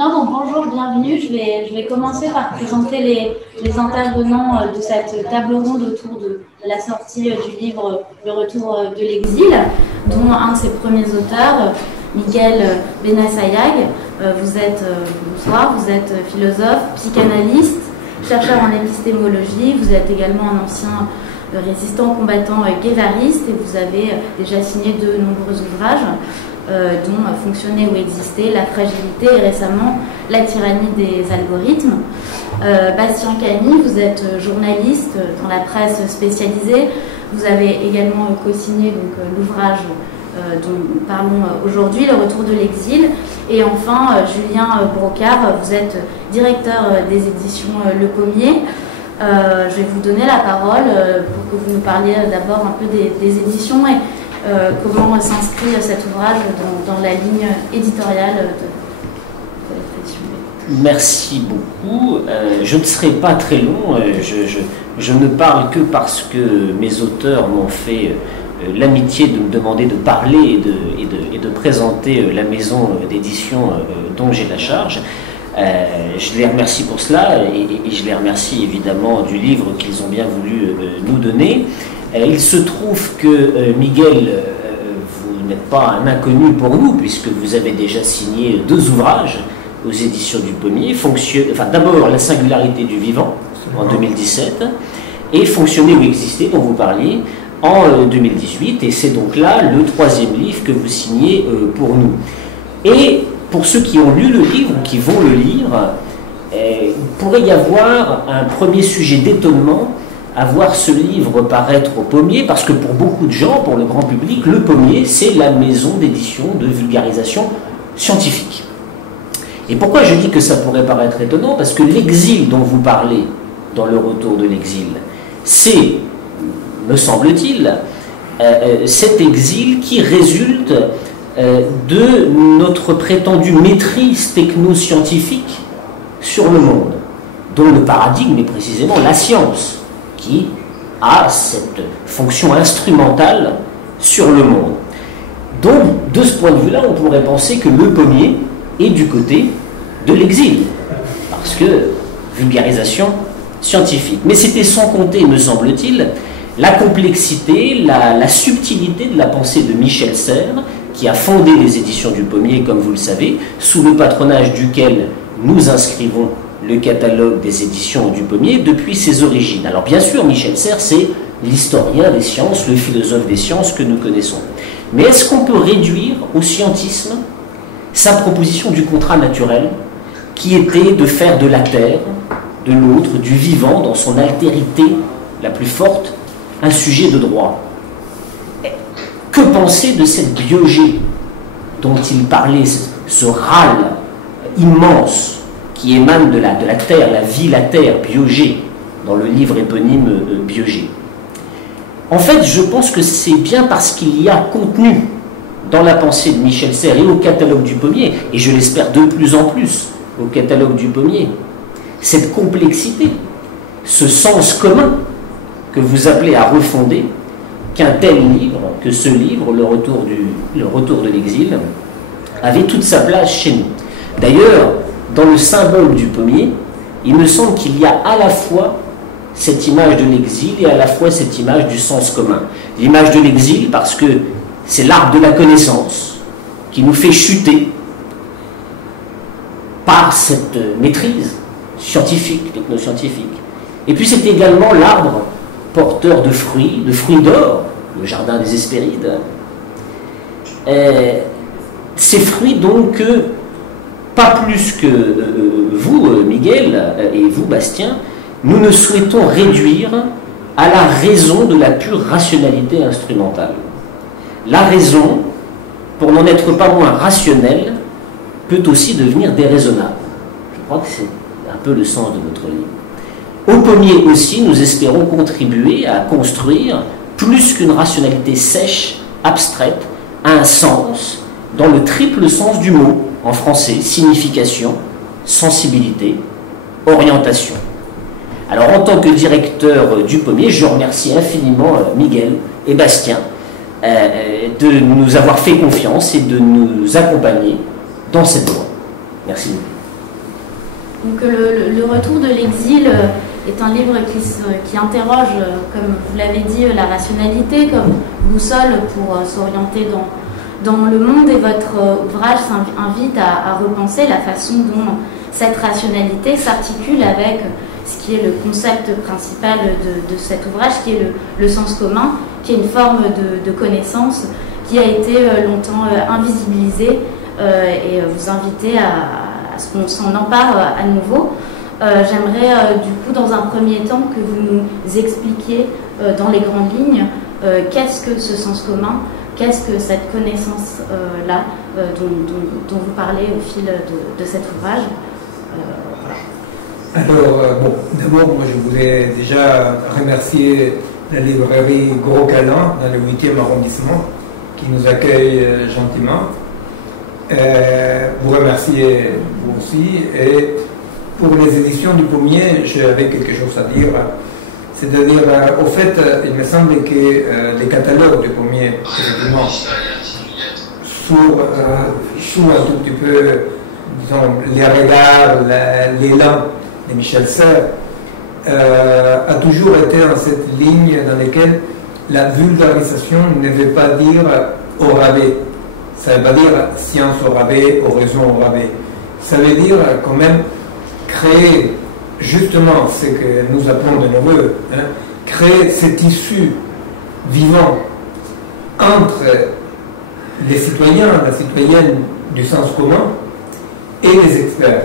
Bien, donc bonjour, bienvenue. Je vais commencer par présenter les intervenants de cette table ronde autour de la sortie du livre Le Retour de l'exil, dont un de ses premiers auteurs, Miguel Benassayag. Bonsoir, vous êtes philosophe, psychanalyste, chercheur en épistémologie, vous êtes également un ancien résistant combattant guévariste et vous avez déjà signé de nombreux ouvrages dont Fonctionner ou exister, La fragilité et récemment La tyrannie des algorithmes. Bastien Cany, vous êtes journaliste dans la presse spécialisée. Vous avez également co-signé l'ouvrage dont nous parlons aujourd'hui, Le Retour de l'exil. Et enfin, Julien Brocard, vous êtes directeur des éditions Le Pommier. Je vais vous donner la parole pour que vous nous parliez d'abord un peu des éditions et comment s'inscrit cet ouvrage dans la ligne éditoriale de l'exposition. Merci beaucoup. Je ne serai pas très long. Je ne parle que parce que mes auteurs m'ont fait l'amitié de me demander de parler et de présenter la maison d'édition dont j'ai la charge. Je les remercie pour cela et je les remercie évidemment du livre qu'ils ont bien voulu nous donner. Il se trouve que Miguel, vous n'êtes pas un inconnu pour nous puisque vous avez déjà signé 2 ouvrages aux éditions du Pommier. D'abord La singularité du vivant en 2017 et Fonctionner ou exister dont vous parliez en 2018, et c'est donc là le 3e livre que vous signez pour nous. Et pour ceux qui ont lu le livre ou qui vont le lire, il pourrait y avoir un premier sujet d'étonnement à voir ce livre paraître au Pommier, parce que pour beaucoup de gens, pour le grand public, le Pommier, c'est la maison d'édition de vulgarisation scientifique. Et pourquoi je dis que ça pourrait paraître étonnant? Parce que l'exil dont vous parlez dans Le Retour de l'exil, c'est, me semble-t-il, cet exil qui résulte de notre prétendue maîtrise techno-scientifique sur le monde, dont le paradigme est précisément la science, qui a cette fonction instrumentale sur le monde. Donc, de ce point de vue-là, on pourrait penser que le Pommier est du côté de l'exil, parce que vulgarisation scientifique. Mais c'était sans compter, me semble-t-il, la complexité, la subtilité de la pensée de Michel Serres, qui a fondé les éditions du Pommier, comme vous le savez, sous le patronage duquel nous inscrivons le catalogue des éditions du Pommier depuis ses origines. Alors bien sûr, Michel Serres, c'est l'historien des sciences, le philosophe des sciences que nous connaissons. Mais est-ce qu'on peut réduire au scientisme sa proposition du contrat naturel, qui était de faire de la terre, de l'autre, du vivant, dans son altérité la plus forte, un sujet de droit? Que penser de cette biogée dont il parlait, ce râle immense qui émane de la terre, la vie, la terre, biogée, dans le livre éponyme Biogée? En fait, je pense que c'est bien parce qu'il y a contenu dans la pensée de Michel Serres et au catalogue du Pommier, et je l'espère de plus en plus au catalogue du Pommier, cette complexité, ce sens commun que vous appelez à refonder, qu'un tel livre, que ce livre, Le Retour de l'exil, avait toute sa place chez nous. D'ailleurs, dans le symbole du Pommier, il me semble qu'il y a à la fois cette image de l'exil et à la fois cette image du sens commun. L'image de l'exil parce que c'est l'arbre de la connaissance qui nous fait chuter par cette maîtrise scientifique, technoscientifique. Et puis c'est également l'arbre porteur de fruits d'or, le jardin des Hespérides. Ces fruits donc, pas plus que vous, Miguel, et vous, Bastien, nous ne souhaitons réduire à la raison de la pure rationalité instrumentale. La raison, pour n'en être pas moins rationnelle, peut aussi devenir déraisonnable. Je crois que c'est un peu le sens de votre livre. Au Pommier aussi, nous espérons contribuer à construire, plus qu'une rationalité sèche, abstraite, un sens, dans le triple sens du mot, en français, signification, sensibilité, orientation. Alors, en tant que directeur du Pommier, je remercie infiniment Miguel et Bastien de nous avoir fait confiance et de nous accompagner dans cette voie. Merci beaucoup. Donc le retour de l'exil est un livre qui interroge, comme vous l'avez dit, la rationalité comme boussole pour s'orienter dans le monde, et votre ouvrage invite à repenser la façon dont cette rationalité s'articule avec ce qui est le concept principal de cet ouvrage, qui est le sens commun, qui est une forme de connaissance qui a été longtemps invisibilisée, et vous inviter à ce qu'on s'en empare à nouveau. J'aimerais du coup dans un premier temps que vous nous expliquiez dans les grandes lignes qu'est-ce que ce sens commun, qu'est-ce que cette connaissance-là dont vous parlez au fil de cet ouvrage. Voilà. Alors, bon, d'abord, moi je voulais déjà remercier la librairie Gros Calan dans le 8e arrondissement qui nous accueille gentiment. Vous remercier vous aussi. Et pour les éditions du Pommier, j'avais quelque chose à dire. C'est-à-dire, au fait, il me semble que les catalogues du Pommier, effectivement, sous un tout petit peu, disons, les regards, l'élan de Michel Serres, a toujours été dans cette ligne dans laquelle la vulgarisation ne veut pas dire au rabais. Ça ne veut pas dire science au rabais, oraison au rabais. Ça veut dire quand même créer justement ce que nous appelons de nos voeux, créer ce tissu vivant entre les citoyens, la citoyenne du sens commun et les experts.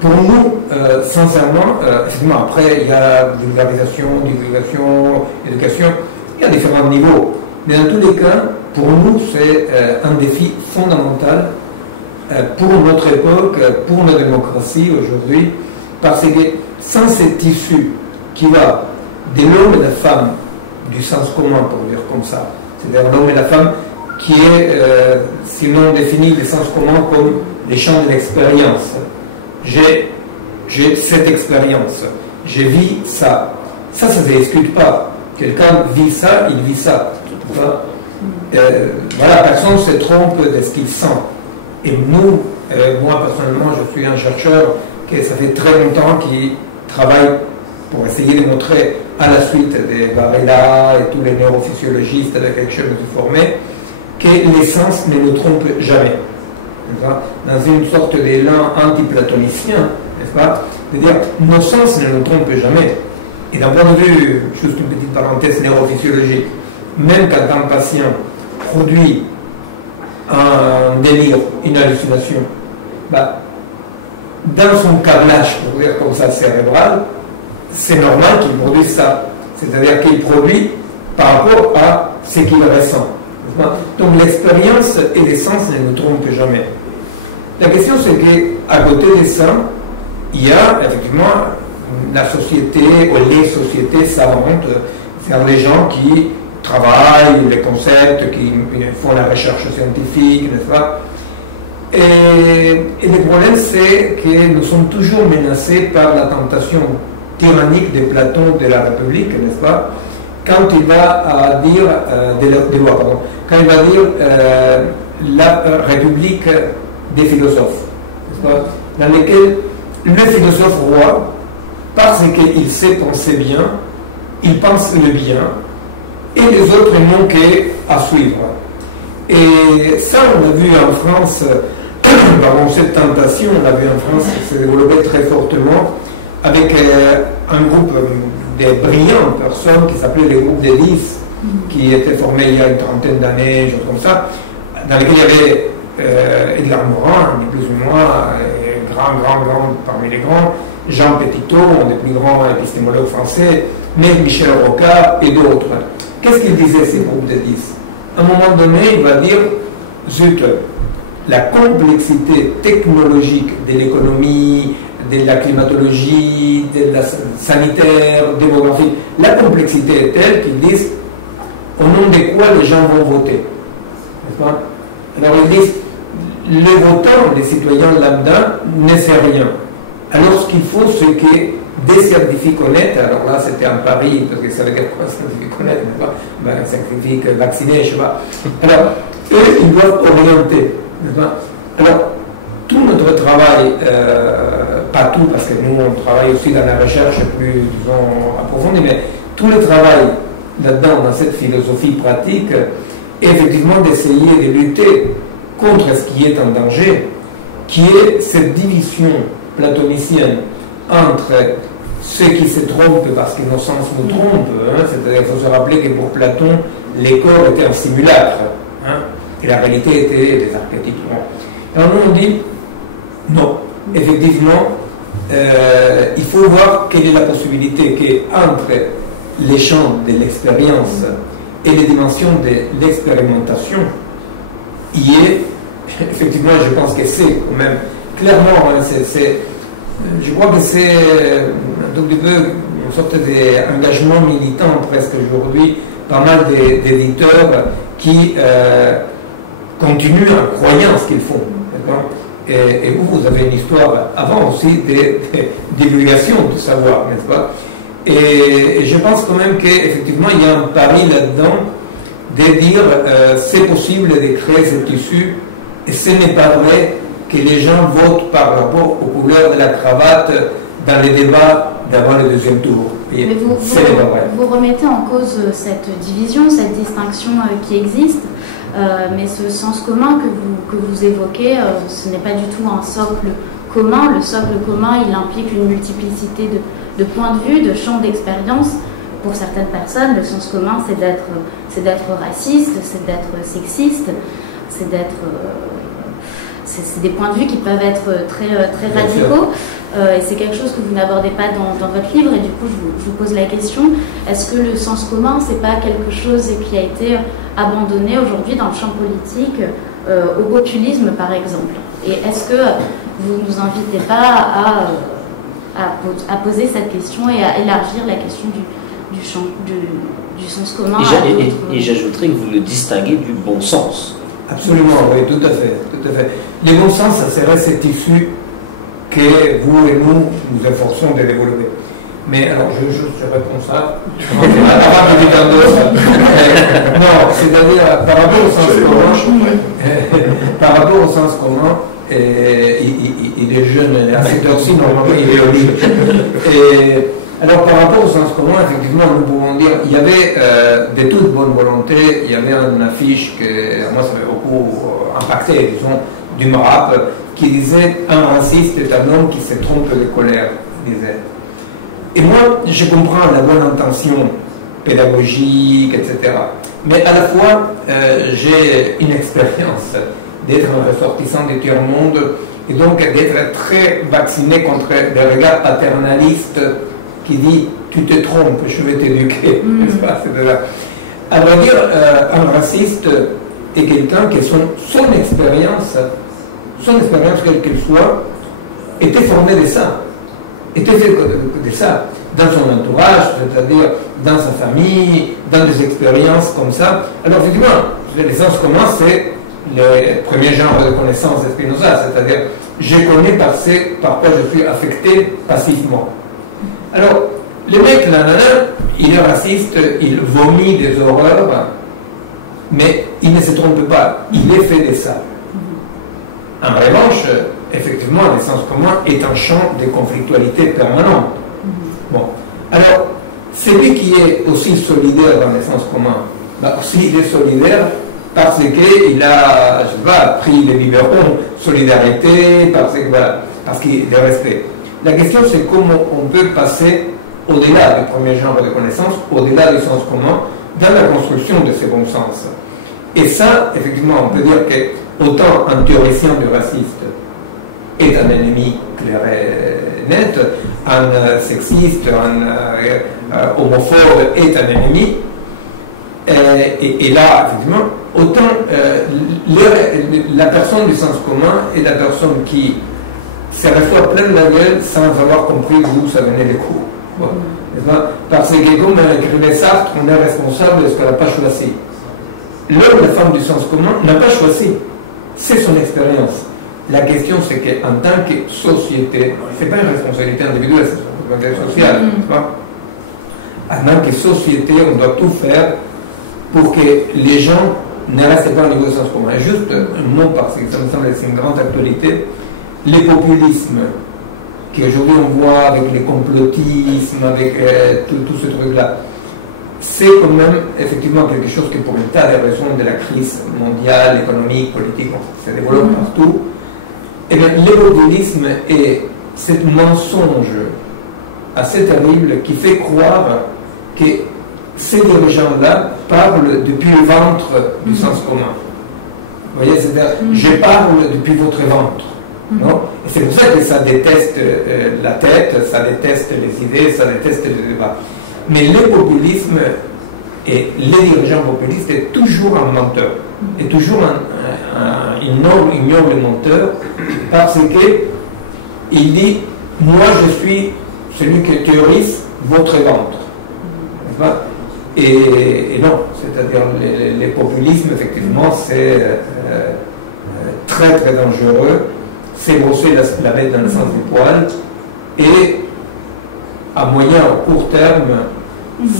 Pour nous, sincèrement, effectivement, après il y a vulgarisation, divulgation, éducation, il y a différents niveaux. Mais dans tous les cas, pour nous, c'est un défi fondamental pour notre époque, pour notre démocratie aujourd'hui, parce que sans ce tissu qui va de l'homme et de la femme, du sens commun, pour dire comme ça, c'est-à-dire l'homme et la femme qui est, sinon défini le sens commun comme les champs de l'expérience. J'ai cette expérience, j'ai vu ça. Ça ne se discute pas. Quelqu'un vit ça, il vit ça. Voilà, personne ne se trompe de ce qu'il sent. Et nous, moi personnellement, je suis un chercheur qui ça fait très longtemps qui travaille pour essayer de montrer à la suite de Varela et tous les neurophysiologistes avec lesquels je me suis formé que les sens ne nous trompent jamais. Dans une sorte d'élan anti-platonicien, n'est-ce pas? C'est-à-dire, nos sens ne nous trompent jamais. Et d'un point de vue, juste une petite parenthèse neurophysiologique, même quand un patient produit un délire, une hallucination, dans son câblage, pour dire comme ça, cérébral, c'est normal qu'il produise ça. C'est-à-dire qu'il produit par rapport à ce qu'il ressent. Donc l'expérience et les sens ne nous trompent jamais. La question c'est qu'à côté de ça, il y a effectivement la société ou les sociétés savantes, c'est-à-dire les gens qui travaillent les concepts, qui font la recherche scientifique, n'est-ce pas? Et le problème c'est que nous sommes toujours menacés par la tentation tyrannique de Platon de la République, n'est-ce pas? Quand il va dire des lois, pardon, quand il va dire la République des philosophes, dans lesquels le philosophe roi, parce qu'il sait penser bien, il pense le bien, et les autres n'ont qu'à suivre. Et ça, on l'a vu en France, pardon, cette tentation, on l'a vu en France se développer très fortement avec un groupe de brillantes personnes qui s'appelaient les groupes des 10, qui étaient formés il y a une trentaine d'années, choses comme ça, dans lesquels il y avait Edgar Morin, ni plus ni moins, grand parmi les grands, Jean Petitot, un des plus grands épistémologues français, mais Michel Rocard et d'autres. Qu'est-ce qu'ils disaient ces groupes de 10? À un moment donné, il va dire, zut, la complexité technologique de l'économie, de la climatologie, de la sanitaire, démographique, la complexité est telle qu'ils disent au nom de quoi les gens vont voter. Alors ils disent les votants, les citoyens lambda, ne savent rien. Alors ce qu'il faut, c'est que des scientifiques honnêtes, alors là c'était en Paris, parce que ça veut dire quoi scientifique honnête, un scientifique vacciné, je ne sais pas. Alors, eux, ils doivent orienter. Alors, tout notre travail, pas pas tout, parce que nous, on travaille aussi dans la recherche plus, disons, approfondie, mais tout le travail là-dedans, dans cette philosophie pratique, est effectivement d'essayer de lutter contre ce qui est en danger, qui est cette division platonicienne entre ceux qui se trompent parce que nos sens nous trompent, hein, c'est-à-dire qu'il faut se rappeler que pour Platon, les corps étaient un simulacre, hein, et la réalité était des archétypes. Alors nous on dit, non, effectivement, il faut voir quelle est la possibilité qu'entre les champs de l'expérience et les dimensions de l'expérimentation, il y ait, effectivement, je pense que c'est quand même, clairement, hein, je crois que c'est un tout petit peu une sorte d'engagement militant presque aujourd'hui, pas mal d'éditeurs qui continuent en croyant ce qu'ils font. Et vous avez une histoire avant aussi de divulgation du savoir, n'est-ce pas? Et je pense quand même qu'effectivement il y a un pari là-dedans de dire c'est possible de créer ce tissu et ce n'est pas vrai que les gens votent par rapport aux couleurs de la cravate dans les débats d'avant le deuxième tour. Mais vous remettez en cause cette division, cette distinction qui existe, mais ce sens commun que vous évoquez, ce n'est pas du tout un socle commun. Le socle commun, il implique une multiplicité de points de vue, de champs d'expérience. Pour certaines personnes, le sens commun, c'est d'être raciste, c'est d'être sexiste, c'est des points de vue qui peuvent être très radicaux. Et c'est quelque chose que vous n'abordez pas dans votre livre. Et du coup, je vous pose la question, est-ce que le sens commun, c'est pas quelque chose qui a été abandonné aujourd'hui dans le champ politique, au populisme, par exemple? Et est-ce que vous ne nous invitez pas à poser cette question et à élargir la question du champ, du sens commun? Et j'ajouterais que vous le distinguez du bon sens. Absolument, oui, tout à fait, tout à fait. Le bon sens, ça serait cet tissu que vous et nous efforçons de développer. Mais alors, je réponds ça. Non, c'est-à-dire, par rapport au sens commun, il est jeune, à cette heure-ci, normalement, il est au livre. Alors, par rapport au sens commun, effectivement, nous pouvons dire, il y avait de toute bonne volonté, il y avait une affiche que moi, ça m'a beaucoup impacté, disons, du Marap, qui disait « Un raciste est un homme qui se trompe de colère », disait. Et moi, je comprends la bonne intention pédagogique, etc. Mais à la fois, j'ai une expérience d'être un ressortissant du tiers-monde et donc d'être très vacciné contre le regard paternaliste qui dit « Tu te trompes, je vais t'éduquer ». N'est-ce pas? À vrai dire, un raciste est quelqu'un qui son expérience, quelle qu'elle soit, était formée de ça. Était fait de ça, dans son entourage, c'est-à-dire dans sa famille, dans des expériences comme ça. Alors, effectivement, le sens commun, c'est le premier genre de connaissance de Spinoza, c'est-à-dire je connais par quoi je suis affecté passivement. Alors, le mec, là, il est raciste, il vomit des horreurs, mais il ne se trompe pas, il est fait de ça. En revanche, effectivement, le sens commun est un champ de conflictualité permanente. Bon. Alors, celui qui est aussi solidaire dans le sens commun, aussi il est solidaire parce qu'il a, je sais pas, pris les biberons, solidarité, parce qu'il est respect. La question, c'est comment on peut passer au-delà du premier genre de connaissance, au-delà du sens commun, dans la construction de ce bon sens. Et ça, effectivement, on peut dire que autant un théoricien du raciste est un ennemi clair et net, un sexiste, un homophobe est un ennemi, et là, effectivement, autant la personne du sens commun est la personne qui se reçoit plein de la gueule sans avoir compris d'où ça venait les coups. Bon. Parce que, comme écrivait Sartre, on est responsable de ce qu'elle n'a pas choisi. L'homme, la femme du sens commun, n'a pas choisi. C'est son expérience. La question, c'est qu'en tant que société, ce n'est pas une responsabilité individuelle, c'est une responsabilité sociale. En tant que société, on doit tout faire pour que les gens ne restent pas au niveau du sens commun. Juste un mot, parce que ça me semble être une grande actualité, les populismes qu'aujourd'hui on voit avec les complotismes, avec tout ce truc-là, c'est quand même effectivement quelque chose qui, pour un tas de raisons de la crise mondiale, économique, politique, se développe partout. Et bien, l'évolutionnisme est ce mensonge assez terrible qui fait croire que ces dirigeants-là parlent depuis le ventre du sens commun. Vous voyez, c'est-à-dire, je parle depuis votre ventre. Non? Et c'est pour ça que ça déteste la tête, ça déteste les idées, ça déteste le débat. Mais le populisme et les dirigeants populistes est toujours un menteur, est toujours un ignoble menteur, parce qu'il dit, moi je suis celui qui théorise votre ventre. Et non, c'est-à-dire les populismes, effectivement, c'est très très dangereux, c'est brosser la bête dans le sens du poil, et à moyen ou court terme,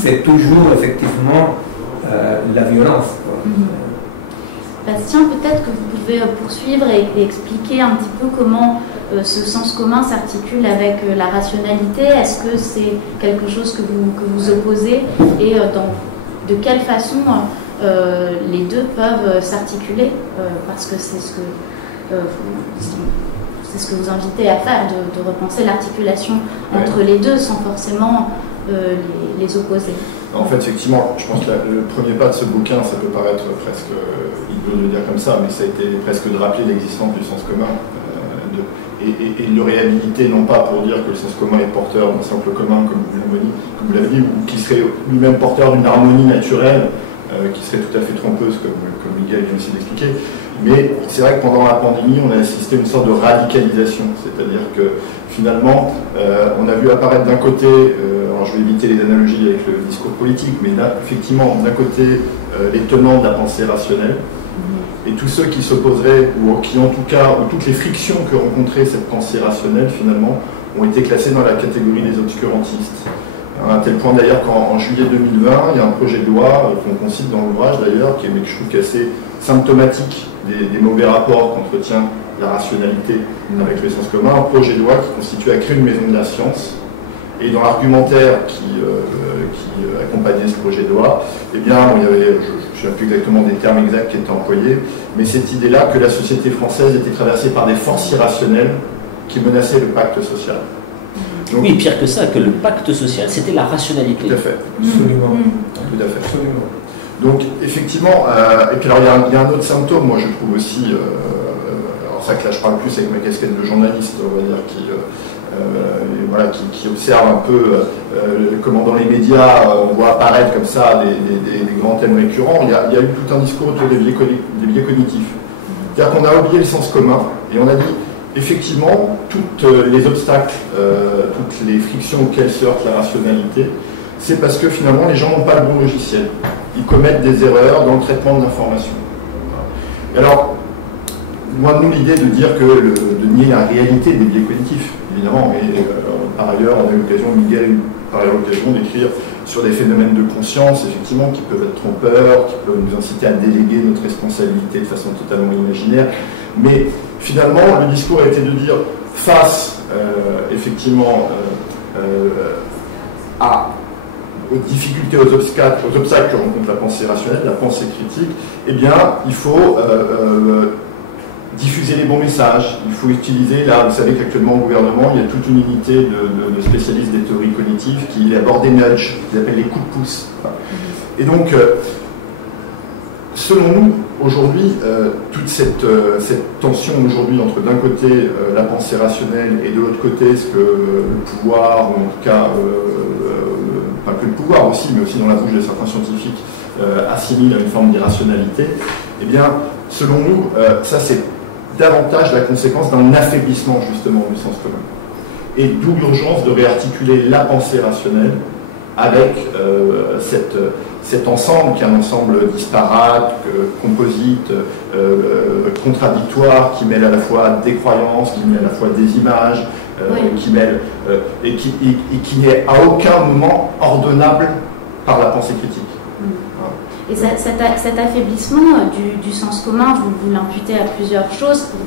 c'est toujours effectivement la violence. Bastien, peut-être que vous pouvez poursuivre et expliquer un petit peu comment ce sens commun s'articule avec la rationalité. Est-ce que c'est quelque chose que vous opposez et de quelle façon les deux peuvent s'articuler parce que c'est ce que vous invitez à faire, de repenser l'articulation entre les deux sans forcément les opposer. En fait, effectivement, je pense que le premier pas de ce bouquin, ça peut paraître presque idiot de le dire comme ça, mais ça a été presque de rappeler l'existence du sens commun et de le réhabiliter, non pas pour dire que le sens commun est porteur d'un socle commun, comme vous l'avez dit, ou qui serait lui-même porteur d'une harmonie naturelle, qui serait tout à fait trompeuse, comme Miguel vient aussi d'expliquer. Mais c'est vrai que pendant la pandémie, on a assisté à une sorte de radicalisation, c'est-à-dire que finalement, on a vu apparaître d'un côté, alors je vais éviter les analogies avec le discours politique, mais là, effectivement, d'un côté, les tenants de la pensée rationnelle, et tous ceux qui s'opposeraient, ou qui en tout cas, ou toutes les frictions que rencontrait cette pensée rationnelle, finalement, ont été classées dans la catégorie des obscurantistes. À tel point d'ailleurs qu'en juillet 2020, il y a un projet de loi qu'on cite dans l'ouvrage d'ailleurs, qui est, je trouve, assez symptomatique des mauvais rapports qu'entretient la rationalité avec le sens commun, un projet de loi qui constitue à créer une maison de la science. Et dans l'argumentaire qui accompagnait ce projet de loi, eh bien, il y avait, je ne sais plus exactement des termes exacts qui étaient employés, mais cette idée-là que la société française était traversée par des forces irrationnelles qui menaçaient le pacte social. Donc, oui, pire que ça, que le pacte social, c'était la rationalité. Tout à fait. Absolument. Tout à fait. Absolument. Donc, effectivement, et puis alors il y a un autre symptôme, moi je trouve aussi, alors ça que là je parle plus avec ma casquette de journaliste, on va dire, qui observe un peu comment dans les médias on voit apparaître comme ça des grands thèmes récurrents. Il y a eu tout un discours autour des biais cognitifs. C'est-à-dire qu'on a oublié le sens commun et on a dit, effectivement, tous les obstacles, toutes les frictions auxquelles se heurte la rationalité, c'est parce que finalement les gens n'ont pas le bon logiciel. Ils commettent des erreurs dans le traitement de l'information. Alors, loin de nous l'idée de dire que de nier la réalité des biais cognitifs, évidemment, mais par ailleurs, on a eu l'occasion, Miguel par ailleurs l'occasion d'écrire sur des phénomènes de conscience, effectivement, qui peuvent être trompeurs, qui peuvent nous inciter à déléguer notre responsabilité de façon totalement imaginaire. Mais finalement, le discours a été de dire, face, effectivement, aux difficultés, aux obstacles que rencontre la pensée rationnelle, la pensée critique, eh bien, il faut diffuser les bons messages, il faut utiliser, là, vous savez qu'actuellement au gouvernement, il y a toute une unité de spécialistes des théories cognitives qui abordent des nudges, qu'ils appellent les coups de pouce. Et donc, selon nous, aujourd'hui, toute cette tension aujourd'hui entre d'un côté la pensée rationnelle et de l'autre côté ce que le pouvoir, ou en tout cas, pas que le pouvoir aussi, mais aussi dans la bouche de certains scientifiques, assimile à une forme d'irrationalité, eh bien, selon nous, ça c'est davantage la conséquence d'un affaiblissement justement du sens commun. Et d'où l'urgence de réarticuler la pensée rationnelle avec cet ensemble qui est un ensemble disparate, composite, contradictoire, qui mêle à la fois des croyances, qui mêle à la fois des images, qui mêle et qui n'est à aucun moment ordonnable par la pensée critique. Et cet affaiblissement du sens commun, vous l'imputez à plusieurs choses, pour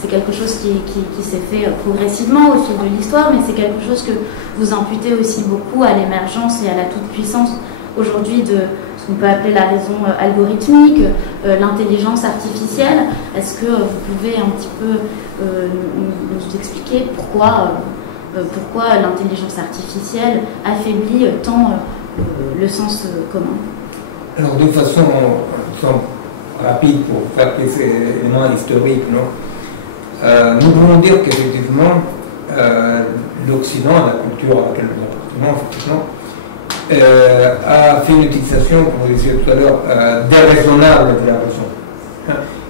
c'est quelque chose qui s'est fait progressivement au fil de l'histoire, mais c'est quelque chose que vous imputez aussi beaucoup à l'émergence et à la toute-puissance aujourd'hui de ce qu'on peut appeler la raison algorithmique, l'intelligence artificielle. Est-ce que vous pouvez un petit peu nous expliquer pourquoi l'intelligence artificielle affaiblit tant le sens commun? Alors, de façon rapide, pour faire ces éléments historiques, nous pouvons dire qu'effectivement, l'Occident, la culture à laquelle nous appartenons, effectivement, a fait une utilisation, comme vous disiez tout à l'heure, déraisonnable de la raison.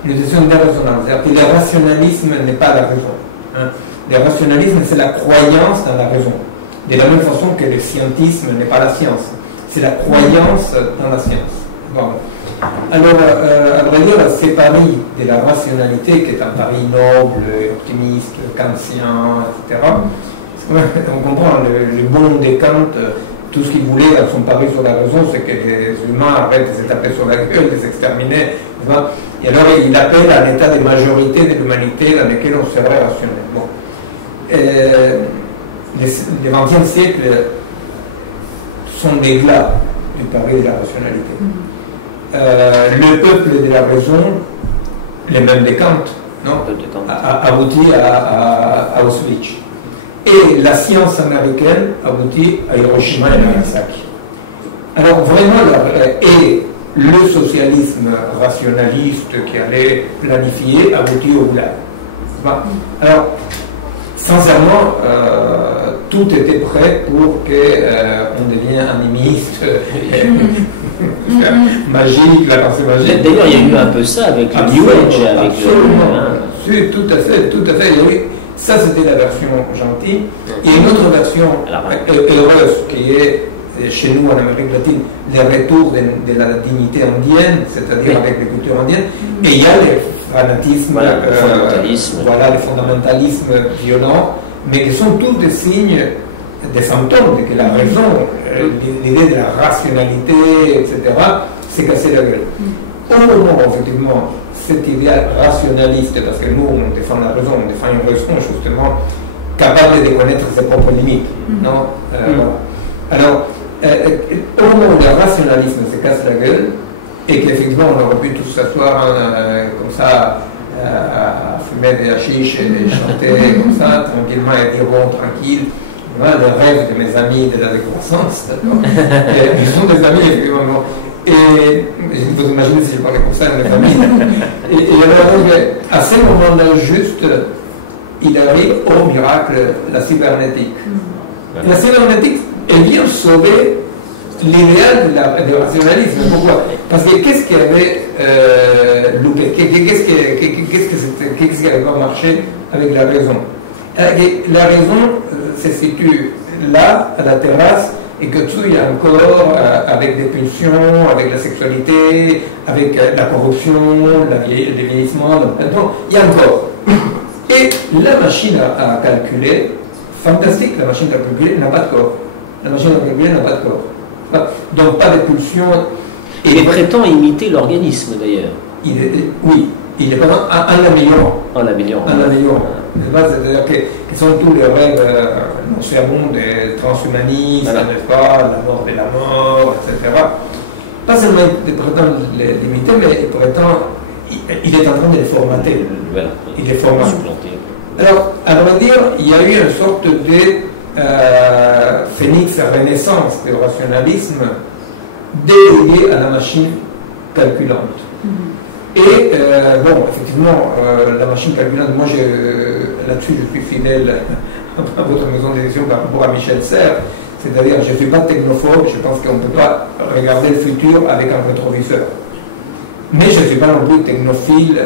Une utilisation déraisonnable, c'est-à-dire que le rationalisme n'est pas la raison. Le rationalisme, c'est la croyance dans la raison. De la même façon que le scientisme n'est pas la science, c'est la croyance dans la science. Bon. Alors, à vrai dire, ces paris de la rationalité, qui est un pari noble, optimiste, kantien, etc., on comprend le bon de Kant, tout ce qu'il voulait dans son pari sur la raison, c'est que les humains arrêtent de se taper sur la gueule, de s'exterminer. Et alors, il appelle à l'état de majorité de l'humanité dans lequel on serait rationnel. Bon. Les 20e siècle sont des glas du pari de la rationalité. Le peuple de la raison, les mêmes de Kant, a abouti à Auschwitz. Et la science américaine aboutit à Hiroshima et Nagasaki. Alors vraiment, et le socialisme rationaliste qui allait planifier aboutit au goulag. Alors, sincèrement, tout était prêt pour qu'on devienne animiste, magique, la pensée magique. D'ailleurs, il y a eu un peu ça avec le New Age. Absolument. Tout à fait. Ça, c'était la version gentille. Il y a une autre version heureuse qui est, chez nous en Amérique latine, le retour de la dignité indienne, c'est-à-dire avec les cultures indiennes. Et il y a le fanatisme, le fondamentalisme violent, mais qui sont tous des signes, des symptômes de que la raison, l'idée de la rationalité, etc., s'est cassé la gueule. Au moment, effectivement, cet idéal rationaliste, parce que nous, on défend la raison, on défend une raison justement capable de connaître ses propres limites. Non Alors, au moment où le rationalisme se casse la gueule, et qu'effectivement on aurait pu tous s'asseoir comme ça, à fumer des hashish et chanter comme ça, tranquillement, et dire bon, tranquille, voilà les rêves de mes amis de la décroissance, ils sont des amis, effectivement. Et vous imaginez si je parlais comme ça de mes familles. Et alors, à ce moment-là, juste, il arrive au miracle, la cybernétique. La cybernétique, elle vient sauver l'idéal du rationalisme. Pourquoi? Parce que qu'est-ce qui avait loupé? Qu'est-ce qui avait pas marché avec la raison? La raison se situe là, à la terrasse, et que tout il y a encore avec des pulsions, avec la sexualité, avec la corruption, le vieillissement, il y a encore. Et la machine à calculer, fantastique, la machine à calculer n'a pas de corps. La machine à calculer n'a pas de corps. Donc pas de pulsions. Et prétend imiter l'organisme d'ailleurs. Oui, il est vraiment en l'améliorant. En l'améliorant. C'est-à-dire que sont tous les rêves nauséabonds des transhumanistes, n'est-ce pas, la mort de la mort, etc. Pas seulement il prétend les limiter, mais il est en train de les formater. Voilà. Il est formaté. Alors, à vrai dire, il y a eu une sorte de phénix renaissance du rationalisme dédié à la machine calculante. Et bon, effectivement, la machine calculante, moi là-dessus je suis fidèle à votre maison d'édition par rapport à Michel Serres, c'est-à-dire je ne suis pas technophobe, je pense qu'on ne peut pas regarder le futur avec un rétroviseur. Mais je ne suis pas non plus technophile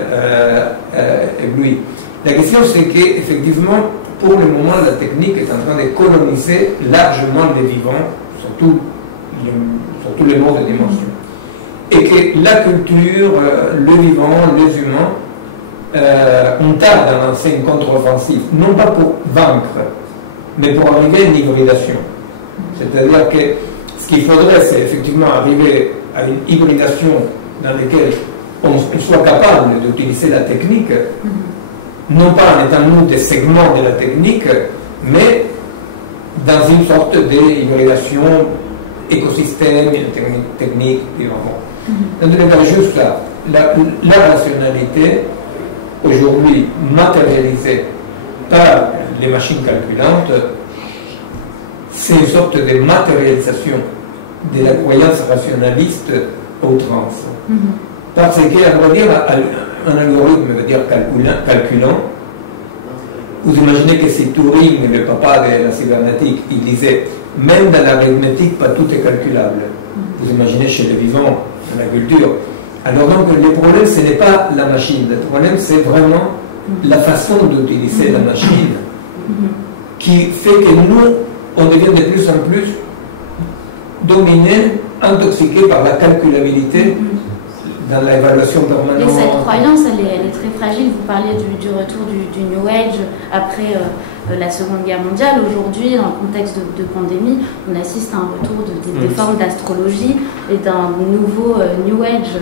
ébloui. La question c'est qu'effectivement, pour le moment, la technique est en train de coloniser largement les vivants, sur tous les modes de dimension. Et que la culture, le vivant, les humains, on tarde à lancer une contre-offensive, non pas pour vaincre, mais pour arriver à une hybridation. C'est-à-dire que ce qu'il faudrait, c'est effectivement arriver à une hybridation dans laquelle on soit capable d'utiliser la technique, non pas en étant nous des segments de la technique, mais dans une sorte d'hybridation écosystème, technique, donc juste la rationalité aujourd'hui matérialisée par les machines calculantes, c'est une sorte de matérialisation de la croyance rationaliste outrance. Parce qu'à vrai dire, un algorithme veut dire calculant. Vous imaginez que si Turing, le papa de la cybernétique, il disait même dans l'arithmétique, pas tout est calculable. Vous imaginez chez les vivants, dans la culture. Alors donc, le problème, ce n'est pas la machine. Le problème, c'est vraiment la façon d'utiliser la machine qui fait que nous, on devient de plus en plus dominés, intoxiqués par la calculabilité dans l'évaluation permanente. Et cette croyance, elle est très fragile. Vous parliez du retour du New Age après la Seconde Guerre mondiale. Aujourd'hui, dans le contexte de pandémie, on assiste à un retour des formes d'astrologie et d'un nouveau New Age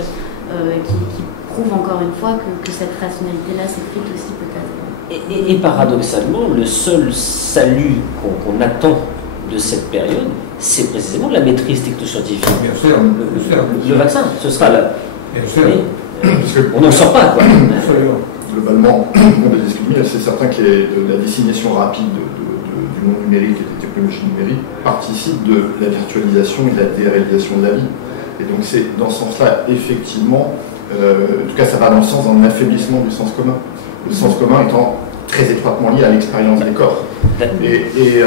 qui prouve encore une fois que cette rationalité-là s'effrite aussi peut-être. Et paradoxalement, le seul salut qu'on attend de cette période, c'est précisément la maîtrise technoscientifique. Bien sûr, le vaccin, ce sera là. Bien sûr. On n'en sort pas, quoi. Globalement, c'est certain que la dissémination rapide du monde numérique et des technologies numériques participe de la virtualisation et de la déréalisation de la vie. Et donc c'est dans ce sens-là, effectivement, en tout cas ça va dans le sens d'un affaiblissement du sens commun. Le sens commun étant très étroitement lié à l'expérience des corps. Et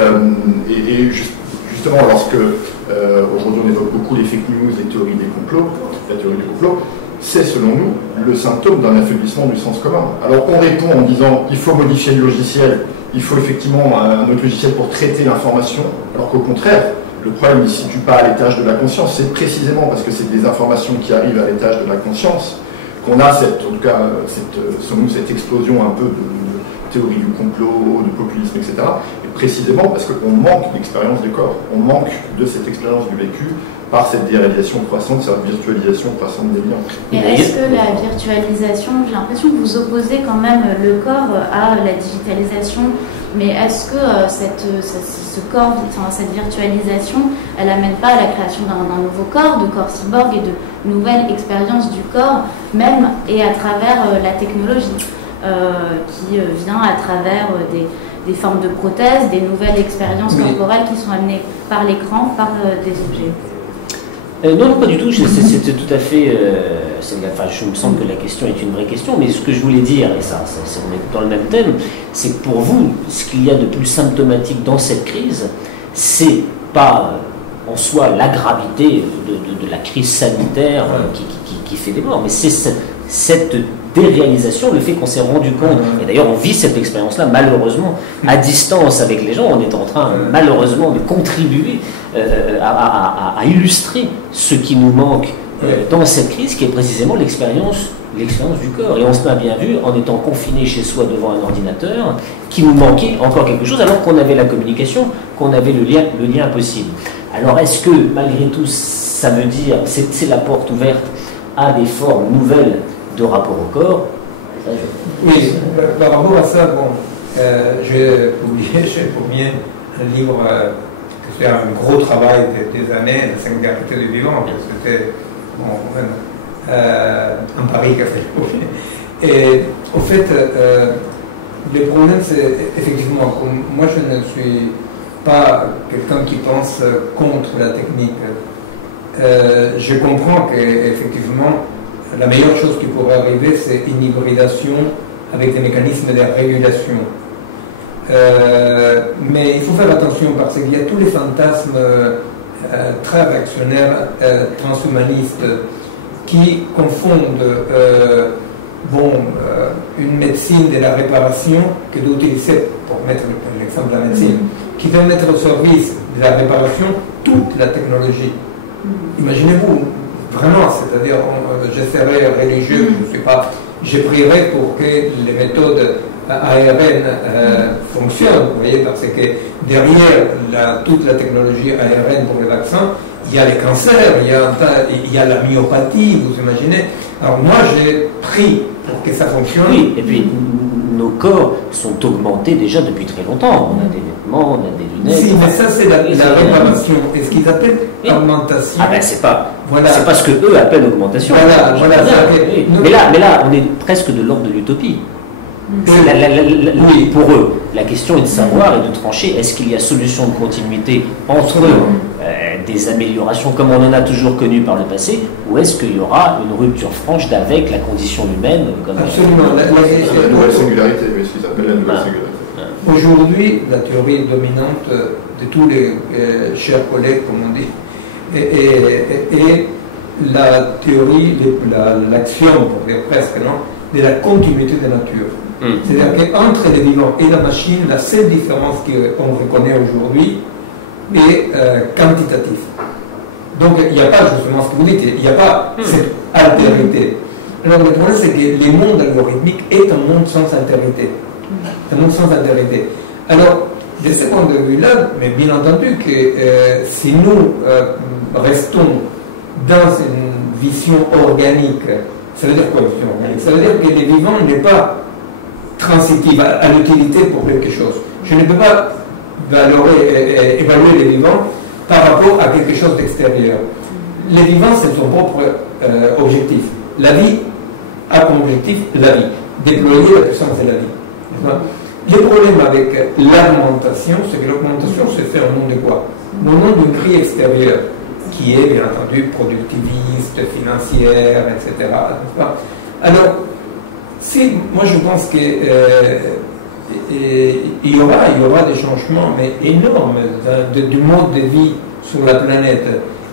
justement, lorsque aujourd'hui on évoque beaucoup les fake news, les théories des complots, la théorie du complot, c'est selon nous le symptôme d'un affaiblissement du sens commun. Alors on répond en disant il faut modifier le logiciel, il faut effectivement un autre logiciel pour traiter l'information, alors qu'au contraire, le problème ne se situe pas à l'étage de la conscience, c'est précisément parce que c'est des informations qui arrivent à l'étage de la conscience qu'on a selon nous, cette explosion un peu de théorie du complot, de populisme, etc. Et précisément parce qu'on manque d'expérience des corps, on manque de cette expérience du vécu par cette déréalisation croissante, cette virtualisation croissante des liens. Et est-ce que la virtualisation, j'ai l'impression que vous opposez quand même le corps à la digitalisation, mais est-ce que ce corps, cette virtualisation, elle n'amène pas à la création d'un nouveau corps, de corps cyborg et de nouvelles expériences du corps, même et à travers la technologie qui vient à travers des formes de prothèses, des nouvelles expériences corporelles qui sont amenées par l'écran, par des objets? Non, pas du tout. C'était tout à fait. Je me semble que la question est une vraie question, mais ce que je voulais dire, et ça on est dans le même thème, c'est que pour vous, ce qu'il y a de plus symptomatique dans cette crise, c'est pas en soi la gravité de la crise sanitaire qui fait des morts, mais c'est cette déréalisation, le fait qu'on s'est rendu compte, et d'ailleurs on vit cette expérience-là malheureusement à distance avec les gens, on est en train malheureusement de contribuer à illustrer ce qui nous manque dans cette crise, qui est précisément l'expérience du corps. Et on se l'a bien vu en étant confiné chez soi devant un ordinateur, qu'il nous manquait encore quelque chose alors qu'on avait la communication, qu'on avait le lien possible. Alors est-ce que malgré tout ça veut dire, c'est la porte ouverte à des formes nouvelles de rapport au corps? Oui, par rapport à ça, j'ai publié chez Pommier un livre qui fait un gros travail des années, la singularité du vivant, c'était un pari qu'a fait Pommier. Et au fait, le problème c'est effectivement, moi je ne suis pas quelqu'un qui pense contre la technique. Je comprends qu'effectivement, la meilleure chose qui pourrait arriver, c'est une hybridation avec des mécanismes de régulation. Mais il faut faire attention parce qu'il y a tous les fantasmes très réactionnaires, transhumanistes, qui confondent une médecine de la réparation que d'utiliser, pour mettre l'exemple de la médecine, qui veut mettre au service de la réparation toute la technologie. Imaginez-vous, vraiment, c'est-à-dire, je serais religieux, je ne sais pas, je prierais pour que les méthodes ARN fonctionnent, vous voyez, parce que derrière toute la technologie ARN pour les vaccins, il y a les cancers, il y a la myopathie, vous imaginez. Alors moi, j'ai pris pour que ça fonctionne. Oui, et puis nos corps sont augmentés déjà depuis très longtemps. On a des vêtements, on a des lunettes. Si, mais ça c'est la réparation. Et ce qu'ils appellent augmentation. Ah ben c'est pas, voilà. C'est pas ce que eux appellent augmentation. Voilà. Oui. Mais là, on est presque de l'ordre de l'utopie. Oui. Pour eux, la question est de savoir et de trancher, est-ce qu'il y a solution de continuité entre des améliorations comme on en a toujours connu par le passé, ou est-ce qu'il y aura une rupture franche d'avec la condition humaine comme Absolument. La nouvelle singularité, oui, ce qu'ils appellent la nouvelle singularité. Aujourd'hui, la théorie dominante de tous les chers collègues, comme on dit, est la théorie, l'action, pour dire presque, non, de la continuité de la nature. C'est-à-dire qu'entre les vivants et la machine, la seule différence qu'on reconnaît aujourd'hui est quantitative. Donc il n'y a pas justement ce que vous dites, il n'y a pas cette altérité. Alors le problème c'est que le monde algorithmique est un monde sans altérité. Un monde sans altérité. Alors, de ce point de vue-là, mais bien entendu que si nous restons dans une vision organique, ça veut dire quoi vision organique? Ça veut dire que les vivants n'est pas transitif à l'utilité pour quelque chose. Je ne peux pas évaluer les vivants par rapport à quelque chose d'extérieur. Les vivants, c'est son propre objectif. La vie a comme objectif la vie, déployer la puissance de la vie. Le problème avec l'augmentation, c'est que l'augmentation se fait au nom de quoi? Au nom d'une grille extérieure, qui est bien entendu productiviste, financière, etc. Alors, moi je pense qu'il y aura des changements mais énormes du mode de vie sur la planète.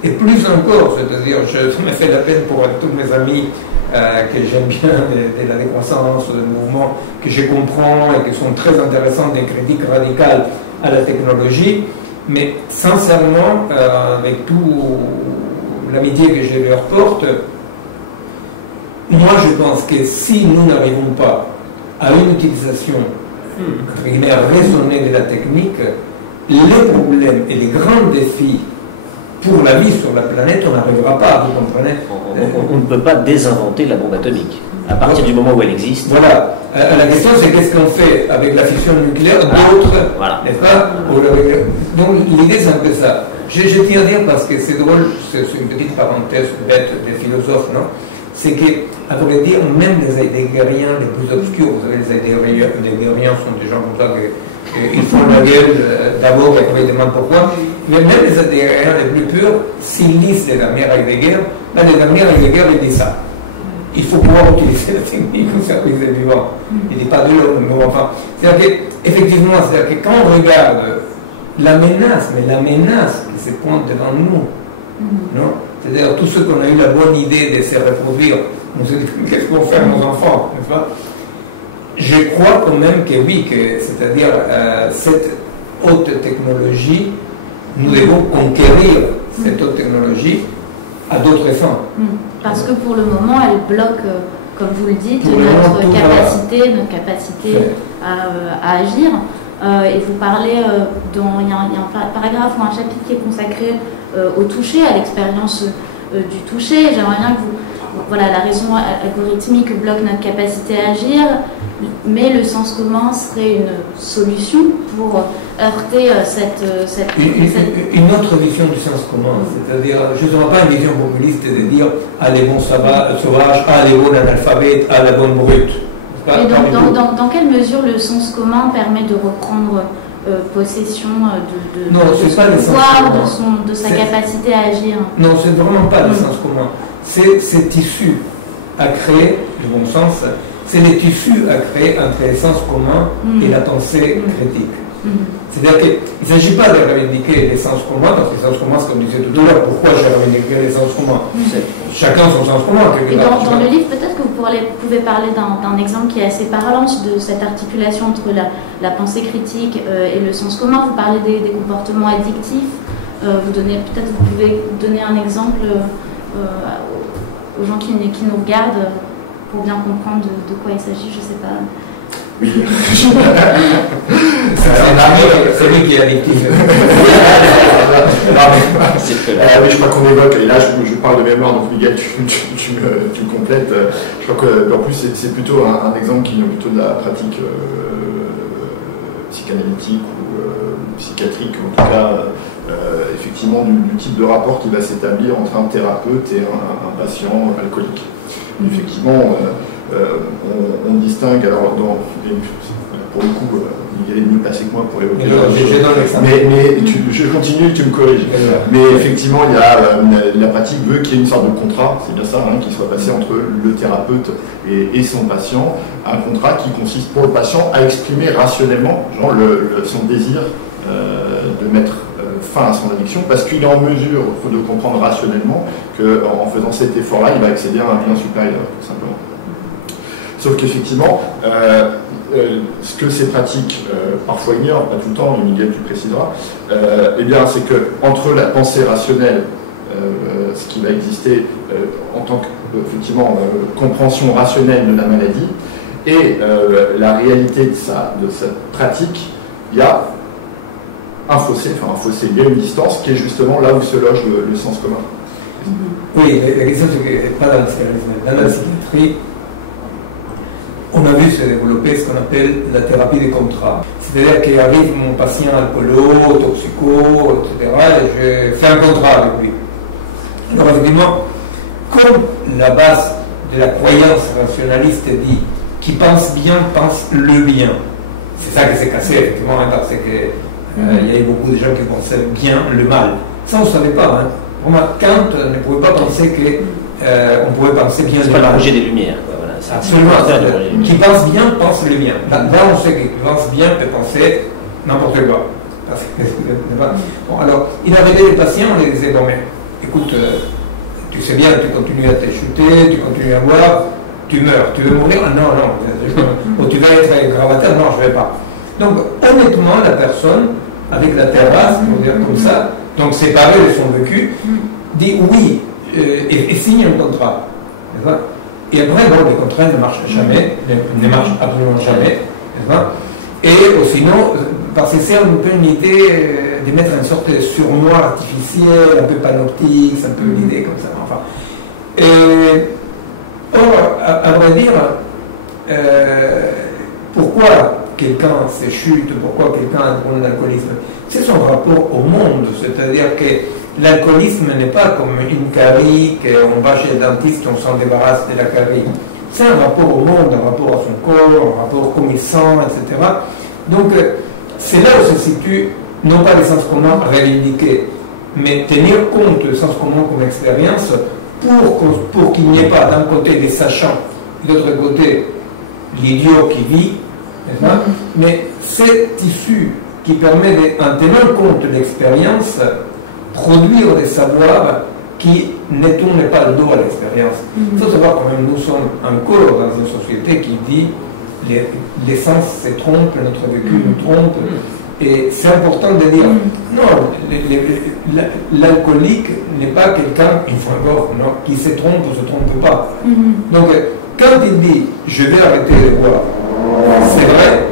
Et plus encore, c'est-à-dire, ça me fait la peine pour tous mes amis que j'aime bien de la décroissance, de mouvements que je comprends et qui sont très intéressants, des critiques radicales à la technologie, mais sincèrement, avec toute l'amitié que je leur porte, moi je pense que si nous n'arrivons pas à une utilisation raisonnée de la technique, les problèmes et les grands défis pour la vie sur la planète, on n'arrivera pas, vous comprenez? On ne peut pas désinventer la bombe atomique, à partir du moment où elle existe. Voilà. La question c'est qu'est-ce qu'on fait avec la fission nucléaire, d'autres, n'est-ce pas? Donc l'idée c'est un peu ça. Je tiens à dire parce que c'est drôle, c'est une petite parenthèse bête des philosophes, non? C'est qu'à vrai dire, même les heideggeriens les plus obscurs, vous savez, les heideggeriens sont des gens comme ça ils font la gueule d'abord et après ils demandent pourquoi. Mais même les heideggeriens les plus purs, s'ils lisent de la mère Heidegger, la mère Heidegger il dit ça. Il faut pouvoir utiliser la technique au service des vivants. Il ne dit pas de l'homme, mais enfin. C'est-à-dire qu'effectivement, c'est-à-dire que quand on regarde la menace qui se pointe devant nous, non? C'est-à-dire tous ceux qu'on a eu la bonne idée de se reproduire, on se dit qu'est-ce qu'on fait à nos enfants, n'est-ce pas? Je crois quand même que oui, c'est-à-dire cette haute technologie, nous devons conquérir cette haute technologie à d'autres fins. Parce que pour le moment, elle bloque, comme vous le dites, notre capacité à agir. Et vous parlez, il y a un paragraphe ou un chapitre qui est consacré au toucher, à l'expérience du toucher. J'aimerais bien que voilà, la raison algorithmique bloque notre capacité à agir, mais le sens commun serait une solution pour heurter une autre vision du sens commun, c'est-à-dire, je ne serais pas une vision populiste de dire les bons sauvages, les bons analphabètes, la bonne brute. Et dans quelle mesure le sens commun permet de reprendre possession de son pouvoir, de sa capacité à agir? Non, c'est vraiment pas le sens commun. C'est tissu à créer, du bon sens, c'est les tissus à créer entre le sens commun et la pensée critique. C'est-à-dire qu'il ne s'agit pas de revendiquer les sens communs, parce que les sens communs, c'est comme disait tout à l'heure, pourquoi j'ai revendiqué les sens communs? Chacun son sens commun. Et dans le livre, peut-être que vous pouvez parler d'un exemple qui est assez parlant de cette articulation entre la pensée critique et le sens commun. Vous parlez des comportements addictifs. Peut-être vous pouvez donner un exemple aux gens qui nous regardent pour bien comprendre de quoi il s'agit, je ne sais pas. Oui. C'est lui qui est addictif. Oui, je crois qu'on évoque, et là je parle de mémoire, donc Miguel, tu complètes. Je crois qu'en plus, c'est plutôt un exemple qui vient plutôt de la pratique psychanalytique ou psychiatrique, en tout cas, effectivement, du type de rapport qui va s'établir entre un thérapeute et un patient alcoolique. Effectivement, on distingue, alors, pour le coup, Miguel est mieux placé que moi pour évoquer mais je continue, tu me corriges. Mais effectivement, il y a, la pratique veut qu'il y ait une sorte de contrat, c'est bien ça, hein, qui soit passé entre le thérapeute et son patient, un contrat qui consiste pour le patient à exprimer rationnellement genre son désir de mettre fin à son addiction, parce qu'il est en mesure de comprendre rationnellement qu'en faisant cet effort-là, il va accéder à un bien supérieur, tout simplement. Sauf qu'effectivement, ce que ces pratiques parfois ignorent, pas tout le temps, Miguel tu préciseras, eh bien c'est que entre la pensée rationnelle, ce qui va exister en tant que effectivement compréhension rationnelle de la maladie, et la réalité de cette pratique, il y a un fossé, il y a une distance qui est justement là où se loge le sens commun. Oui, la question c'est que pas dans le psychanalyse, dans la psychiatrie, on a vu se développer ce qu'on appelle la thérapie des contrats. C'est-à-dire qu'arrive mon patient alcoolo, toxico, etc., et je fais un contrat avec lui. Alors effectivement, comme la base de la croyance rationaliste dit qui pense bien, pense le bien. C'est ça qui s'est cassé, effectivement, hein, parce que il y avait beaucoup de gens qui pensaient bien le mal. Ça, on ne savait pas. Hein. Kant ne pouvait pas penser qu'on pouvait penser bien le mal. C'est pas le projet des Lumières. Voilà. Absolument. Qui pense bien, pense le bien. Là, on sait qu'il pense bien peut penser n'importe quoi. Bon, alors, il avait des patients, on les disait, bon, mais écoute, tu sais bien, tu continues à te chuter, tu continues à boire, tu meurs. Tu veux mourir? Ah, non, non. Ou tu vas être gravataire? Non, je ne vais pas. Donc, honnêtement, la personne, avec la terrasse, pour dire comme ça, donc séparée de son vécu, dit oui et signe un contrat. Et après, bon, les contrats ne marchent jamais, ne marchent absolument jamais. Et sinon, parce que c'est un peu une idée de mettre une sorte de surmoi artificiel, un peu panoptique, c'est un peu une idée comme ça. Enfin. Or, à vrai dire, pourquoi quelqu'un se chute, pourquoi quelqu'un a un problème d'alcoolisme? C'est son rapport au monde, c'est-à-dire que l'alcoolisme n'est pas comme une carie, qu'on va chez le dentiste, on s'en débarrasse de la carie. C'est un rapport au monde, un rapport à son corps, un rapport comme il sent, etc. Donc, c'est là où se situe, non pas le sens commun revendiqué, mais tenir compte du sens commun comme expérience pour qu'il n'y ait pas d'un côté des sachants, de l'autre côté l'idiot qui vit, mais c'est tissu qui permet, en tenant compte de l'expérience, produire des savoirs qui ne tournent pas le dos à l'expérience. Il faut savoir quand même, nous sommes encore dans une société qui dit les sens se trompent, notre vécu nous trompe, et c'est important de dire non, l'alcoolique n'est pas quelqu'un, il faut encore, non, qui se trompe ou se trompe pas. Donc, quand il dit je vais arrêter de boire, c'est vrai,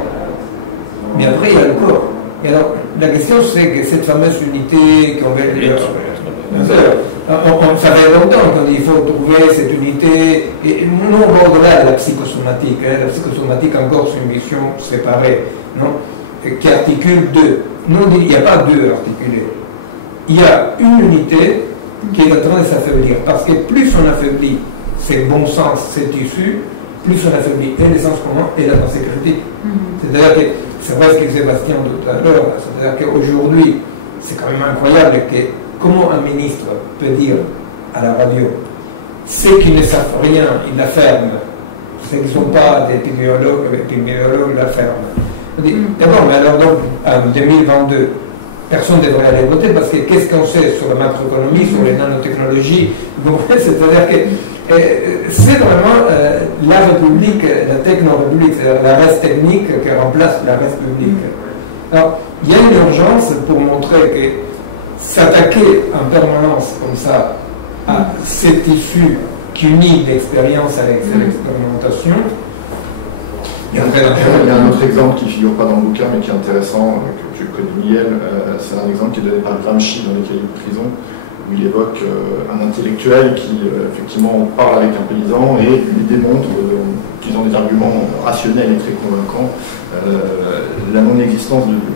mais après il y a le corps. Et alors, la question c'est que cette fameuse unité qu'on veut. Ça fait longtemps qu'on dit qu'il faut trouver cette unité, et nous on va au-delà de la psychosomatique. La psychosomatique encore c'est une vision séparée, non, qui articule deux. Nous on dit qu'il n'y a pas deux articulés. Il y a une unité qui est en train de s'affaiblir, parce que plus on affaiblit ces bons sens, ces tissus, plus on affaiblit et les sens communs et la pensée critique. C'est-à-dire que, c'est vrai ce que disait Bastien tout à l'heure, c'est-à-dire qu'aujourd'hui, c'est quand même incroyable que comment un ministre peut dire à la radio ceux qui ne savent rien, ils la ferment, ceux qui ne sont pas des épidémiologues la ferment. D'abord, mais alors donc, en 2022, personne ne devrait aller voter parce que qu'est-ce qu'on sait sur la macroéconomie, sur les nanotechnologies? C'est-à-dire que c'est vraiment la République, la techno-république, c'est-à-dire la res technique qui remplace la res publique. Alors, il y a une urgence pour montrer que s'attaquer en permanence comme ça à ces tissus qui unissent l'expérience avec l'expérimentation. Il y a un autre exemple qui ne figure pas dans le bouquin mais qui est intéressant, que tu connais Miel, c'est un exemple qui est donné par Gramsci dans les cahiers de prison, où il évoque un intellectuel qui effectivement parle avec un paysan et lui démontre, utilisant des arguments rationnels et très convaincants, la non-existence de Dieu.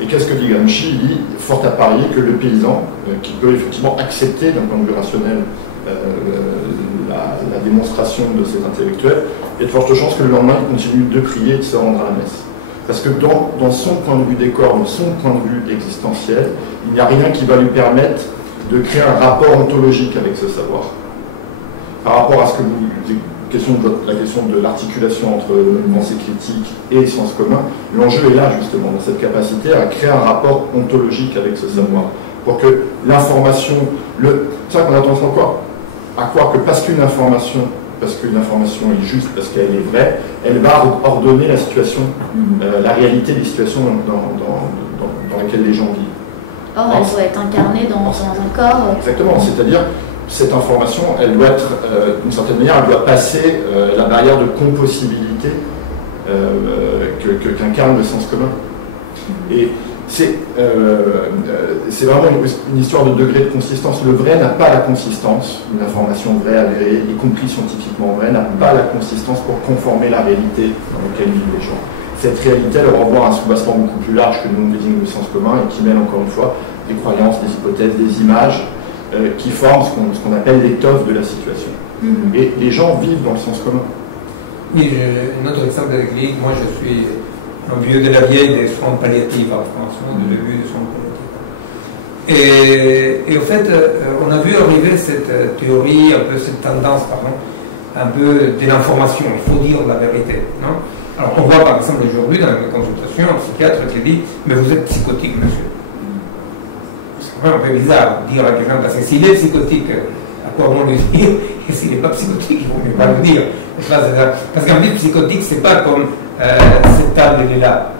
Et qu'est-ce que dit Gramsci? Il dit, fort à parier, que le paysan, qui peut effectivement accepter d'un point de vue rationnel la démonstration de cet intellectuel, il y a de fortes chances que le lendemain il continue de prier et de se rendre à la messe. Parce que dans son point de vue des corps, dans son point de vue existentiel, il n'y a rien qui va lui permettre de créer un rapport ontologique avec ce savoir. Par rapport à ce que la question de l'articulation entre pensée critique et sens commun, l'enjeu est là justement, dans cette capacité à créer un rapport ontologique avec ce savoir. Pour que l'information, c'est ça qu'on a tendance à croire que parce qu'une information est juste, parce qu'elle est vraie, elle va ordonner la situation, la réalité des situations dans lesquelles les gens vivent. Or, elle doit être incarnée dans un corps. Exactement, c'est-à-dire, cette information, elle doit être, d'une certaine manière, elle doit passer la barrière de compossibilité qu'incarne le sens commun. Et c'est vraiment une histoire de degré de consistance. Le vrai n'a pas la consistance, une information vraie, avérée, y compris scientifiquement vraie, n'a pas la consistance pour conformer la réalité dans laquelle vivent les gens. Cette réalité, elle renvoie à un soubassement beaucoup plus large que le nom désigne le sens commun et qui mêle encore une fois des croyances, des hypothèses, des images qui forment ce qu'on appelle l'étoffe de la situation. Et les gens vivent dans le sens commun. Oui, un autre exemple de l'Église, moi je suis un vieux de la vieille des soins palliatifs en France, de vue des soins palliatifs. Et au fait, on a vu arriver cette théorie, un peu cette tendance, un peu de l'information, il faut dire la vérité, non? Alors on voit par exemple aujourd'hui dans les consultations un psychiatre qui dit « mais vous êtes psychotique, monsieur ». C'est un peu bizarre de dire à quelqu'un, parce que s'il est psychotique, à quoi bon lui dire? Et s'il n'est pas psychotique, il ne faut même pas le dire. Parce qu'un but psychotique, c'est pas comme cette table elle est là.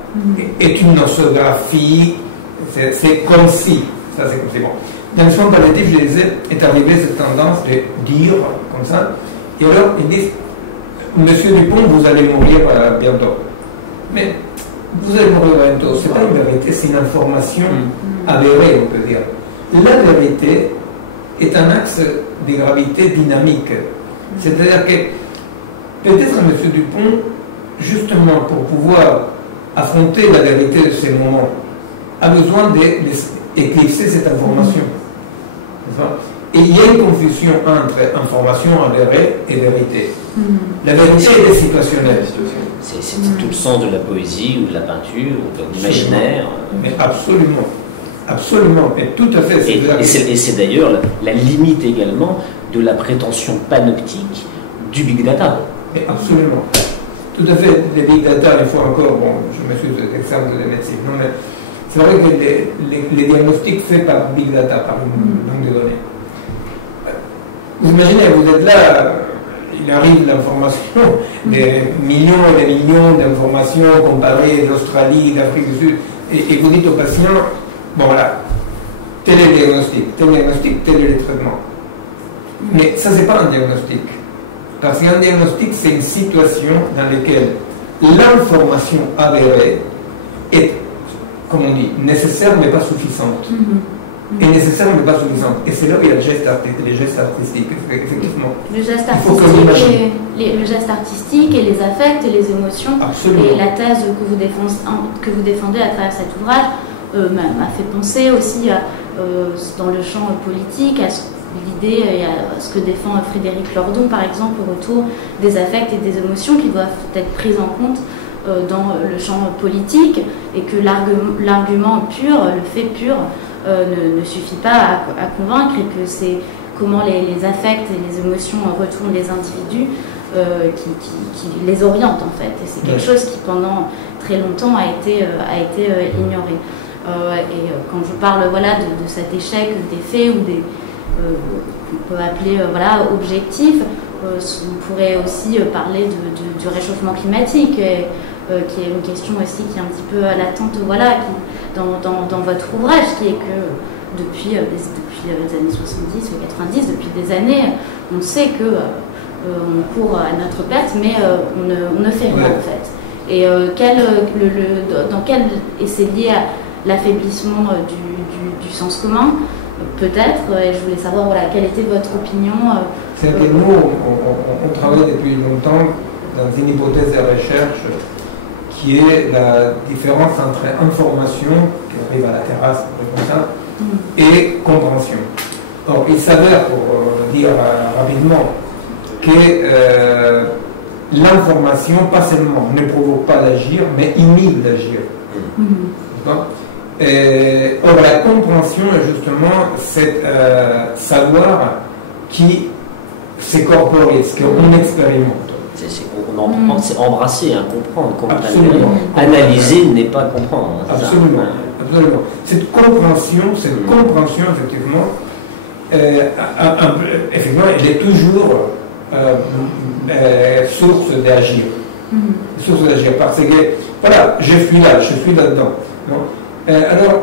Est une nosographie, c'est comme si. Ça, c'est comme si. Bon. Dans le soin palliatif, je disais, est arrivée cette tendance de dire comme ça. Et alors, ils disent Monsieur Dupont, vous allez mourir bientôt. Mais vous allez mourir bientôt. C'est pas une vérité, c'est une information avérée, on peut dire. La vérité est un axe de gravité dynamique. C'est-à-dire que peut-être M. Dupont, justement pour pouvoir affronter la vérité de ces moments, a besoin d'éclipser cette information. Et il y a une confusion entre information avérée et vérité. La vérité est situationnelle. C'est tout le sens de la poésie ou de la peinture ou de l'imaginaire. Mais absolument. Absolument, et tout à fait. Et c'est d'ailleurs la limite également de la prétention panoptique du big data. Mais absolument. Tout à fait. Les big data, une fois encore, bon, je me suis d'exemple de médecine. Non, mais c'est vrai que les diagnostics faits par big data, par une langue de données. Vous imaginez, vous êtes là, il arrive l'information, des millions et des millions d'informations comparées d'Australie, d'Afrique du Sud, et vous dites au patient, bon voilà, tel est le diagnostic, tel est le traitement. Mais ça, c'est pas un diagnostic. Parce qu'un diagnostic, c'est une situation dans laquelle l'information avérée est, comme on dit, nécessaire mais pas suffisante. Et nécessaire mais pas suffisante. Et c'est là où il y a les gestes artistiques, effectivement. Le geste artistique et les affects et les émotions. Absolument. Et la thèse que vous défendez à travers cet ouvrage m'a fait penser aussi dans le champ politique à l'idée et à ce que défend Frédéric Lordon, par exemple, au retour des affects et des émotions qui doivent être prises en compte dans le champ politique, et que l'argument pur, le fait pur, ne suffit pas à convaincre, et que c'est comment les affects et les émotions retournent les individus qui les orientent en fait. Et c'est quelque chose qui pendant très longtemps a été ignoré. Et quand je parle voilà, de cet échec des faits ou des qu'on peut appeler voilà, objectifs, on pourrait aussi parler du réchauffement climatique, qui est une question aussi qui est un petit peu latente voilà, dans votre ouvrage, qui est que depuis les années 70 ou 90, depuis des années, on sait que on court à notre perte, mais on ne fait rien en fait. Et et c'est lié à l'affaiblissement du sens commun, peut-être, et je voulais savoir voilà, quelle était votre opinion. C'est que nous, on travaille depuis longtemps dans une hypothèse de recherche qui est la différence entre information, qui arrive à la terrasse, comme ça, et compréhension. Or, il s'avère, pour dire rapidement, que l'information, pas seulement ne provoque pas d'agir, mais inhibe d'agir. Or, la compréhension est justement cet savoir qui s'incorporise, qu'on expérimente. C'est embrasser, hein, comprendre. Absolument. Analyser n'est pas comprendre. Hein, absolument, absolument. Cette compréhension, effectivement, effectivement, elle est toujours source d'agir. Source d'agir, parce que, voilà, je suis là-dedans. Alors,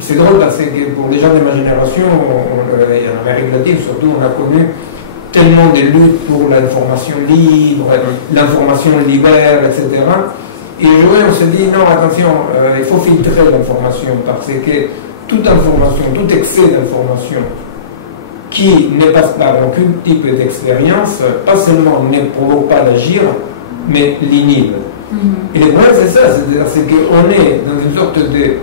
c'est drôle parce que pour les gens de ma génération, en Amérique latine surtout, on a connu tellement de luttes pour l'information libre, l'information libère, etc. Et on se dit, non, attention, il faut filtrer l'information parce que toute information, tout excès d'information qui ne passe pas par aucun type d'expérience, pas seulement ne provoque pas d'agir, mais l'inhibe. Et le problème, c'est ça, c'est qu'on est dans une sorte de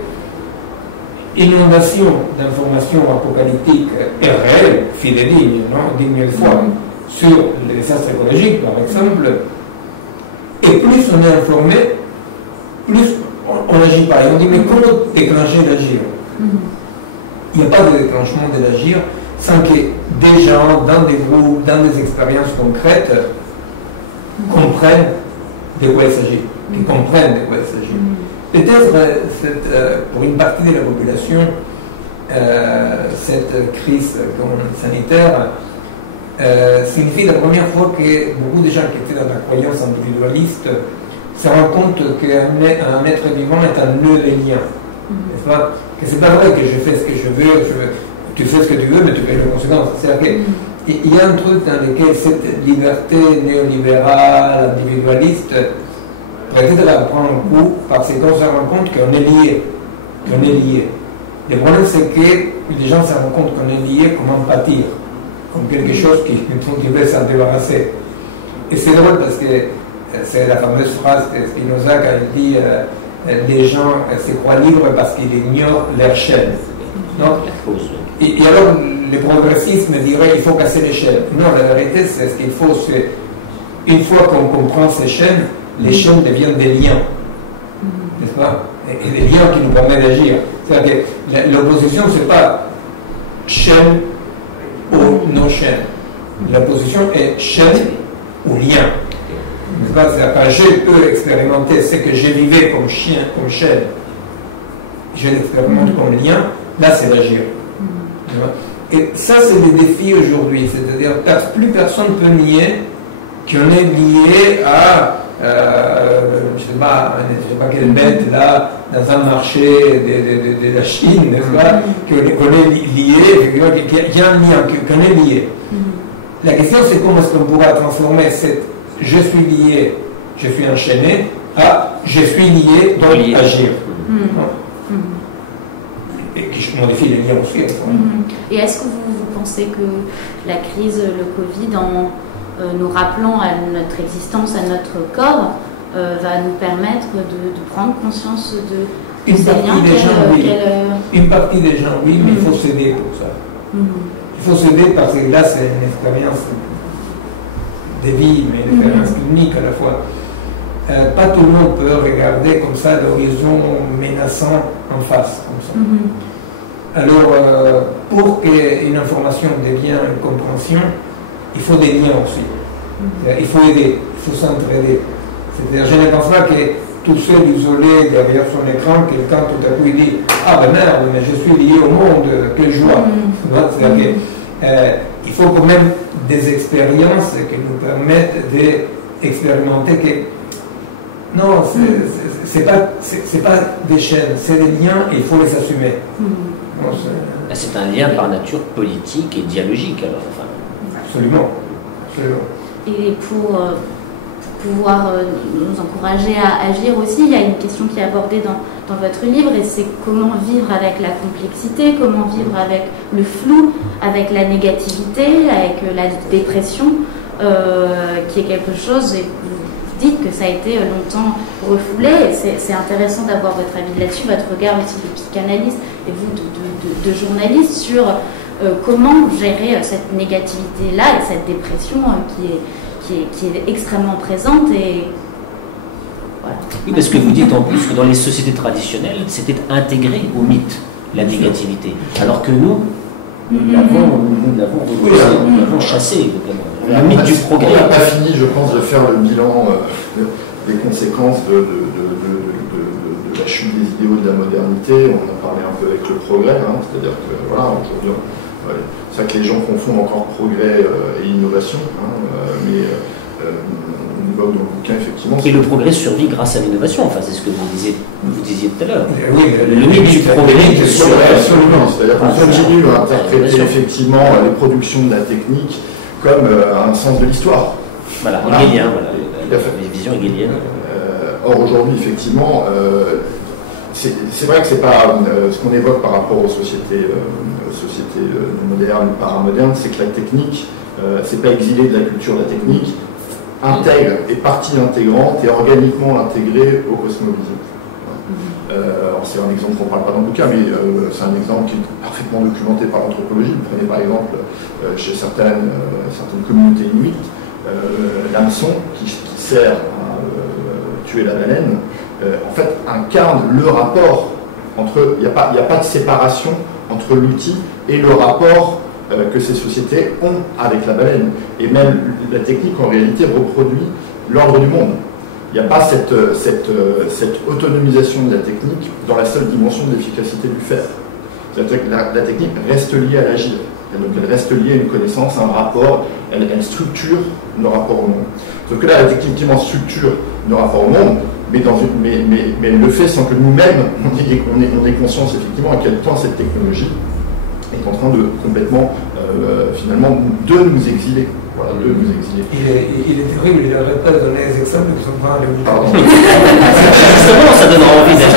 inondation d'informations apocalyptiques et réelles, fidélignes, digne de foi, sur les désastres écologiques, par exemple. Et plus on est informé, plus on n'agit pas. Et on dit, mais comment déclencher l'agir? Il n'y a pas de déclenchement de l'agir sans que des gens, dans des groupes, dans des expériences concrètes, comprennent de quoi il s'agit, qu'ils comprennent de quoi il s'agit. Peut-être, pour une partie de la population, cette crise sanitaire signifie la première fois que beaucoup de gens qui étaient dans la croyance individualiste se rendent compte qu'un être vivant est un nœud de lien. N'est-ce pas? Que c'est pas vrai que je fais ce que je veux, tu fais ce que tu veux, mais tu payes les conséquences. C'est-à-dire qu'il y a un truc dans lequel cette liberté néolibérale, individualiste, peut-être à prendre un coup parce qu'on se rend compte qu'on est lié. Le problème, c'est que les gens se rendent compte qu'on est lié comme en pâtir, comme quelque chose dont ils veulent s'en débarrasser. Et c'est drôle parce que c'est la fameuse phrase de Spinoza quand il dit les gens se croient libres parce qu'ils ignorent leur chaîne. Non? Et alors, le progressisme dirait qu'il faut casser les chaînes. Non, la vérité, c'est ce qu'il faut, c'est une fois qu'on comprend ces chaînes, les chaînes deviennent des liens, n'est-ce pas? Et des liens qui nous permettent d'agir. C'est-à-dire que l'opposition, ce n'est pas chaîne ou non-chaîne. L'opposition est chaîne ou lien. N'est-ce pas? C'est-à-dire que je peux expérimenter ce que je vivais comme chien, comme chaîne, je l'expérimente comme lien, là c'est l'agir. Et ça, c'est le défi aujourd'hui. C'est-à-dire que plus personne ne peut nier qu'on est lié à je ne sais pas quelle bête là, dans un marché de la Chine, n'est-ce pas, qu'on est lié, qu'il y a un lien, qu'on est lié. La question, c'est comment est-ce qu'on pourra transformer cette je suis lié, je suis enchaîné, à je suis lié, donc agir. Et qui modifie les liens aussi. Et est-ce que vous pensez que la crise, le Covid, en nous rappelant à notre existence, à notre corps, va nous permettre de prendre conscience de ces liens? Une partie des gens, oui, mais il faut s'aider pour ça. Il faut s'aider parce que là, c'est une expérience de vie, mais une expérience unique à la fois. Pas tout le monde peut regarder comme ça l'horizon menaçant en face, comme ça. Alors, pour qu'une information devienne une compréhension, il faut des liens aussi. Il faut aider, il faut s'entraider. C'est-à-dire, je ne pense pas que tout seul, isolé derrière son écran, quelqu'un tout à coup il dit « Ah ben merde, mais je suis lié au monde, quelle joie !» C'est-à-dire qu'il faut quand même des expériences qui nous permettent d'expérimenter que non, c'est pas des chaînes, c'est des liens et il faut les assumer. C'est un lien par nature politique et dialogique alors. Enfin. Absolument. Et pour pouvoir nous encourager à agir aussi, il y a une question qui est abordée dans votre livre, et c'est comment vivre avec la complexité, comment vivre avec le flou, avec la négativité, avec la dépression, qui est quelque chose, et vous dites que ça a été longtemps refoulé, et c'est intéressant d'avoir votre avis là-dessus, votre regard aussi de psychanalyste, et vous de journaliste, sur comment gérer cette négativité-là et cette dépression qui est extrêmement présente. Et voilà. Oui, parce que vous dites en plus que dans les sociétés traditionnelles, c'était intégré au mythe, la négativité. Alors que nous l'avons chassé. Le mythe du progrès. On n'a pas fini, je pense, de faire le bilan des conséquences de la chute des idéaux de la modernité. On en a parlé un peu avec le progrès, hein, c'est-à-dire que voilà, aujourd'hui, c'est vrai que les gens confondent encore progrès et innovation, hein, mais on évoque dans le bouquin effectivement. Et le progrès survit grâce à l'innovation, enfin, c'est ce que vous disiez tout à l'heure. Oui, le mythe du progrès. Absolument, c'est-à-dire qu'on continue à interpréter effectivement les productions de la technique comme un sens de l'histoire. Voilà, hegelien, voilà, la vision hegelienne. Or aujourd'hui, effectivement, c'est vrai que c'est pas ce qu'on évoque par rapport aux sociétés modernes, paramodernes, c'est que la technique, c'est pas exilé de la culture, la technique intègre, est partie intégrante et organiquement intégrée au cosmovisme. Alors c'est un exemple qu'on ne parle pas dans le bouquin, mais c'est un exemple qui est parfaitement documenté par l'anthropologie. Vous prenez par exemple chez certaines communautés inuites, l'hameçon qui sert à tuer la baleine, en fait incarne le rapport entre, il n'y a pas de séparation entre l'outil et le rapport que ces sociétés ont avec la baleine. Et même la technique en réalité reproduit l'ordre du monde. Il n'y a pas cette autonomisation de la technique dans la seule dimension de l'efficacité du faire. C'est-à-dire que la technique reste liée à l'agir. Donc elle reste liée à une connaissance, à un rapport, elle structure nos rapports au monde. Sauf que là, la technique qui structure nos rapports au monde, mais elle le fait sans que nous-mêmes, on ait conscience effectivement à quel point cette technologie est en train de complètement, finalement, de nous exiler. Voilà, de nous exiler. Il est terrible, il n'arrête pas de donner des exemples qui sont pas les Pardon. Justement, ça donnera envie d'être.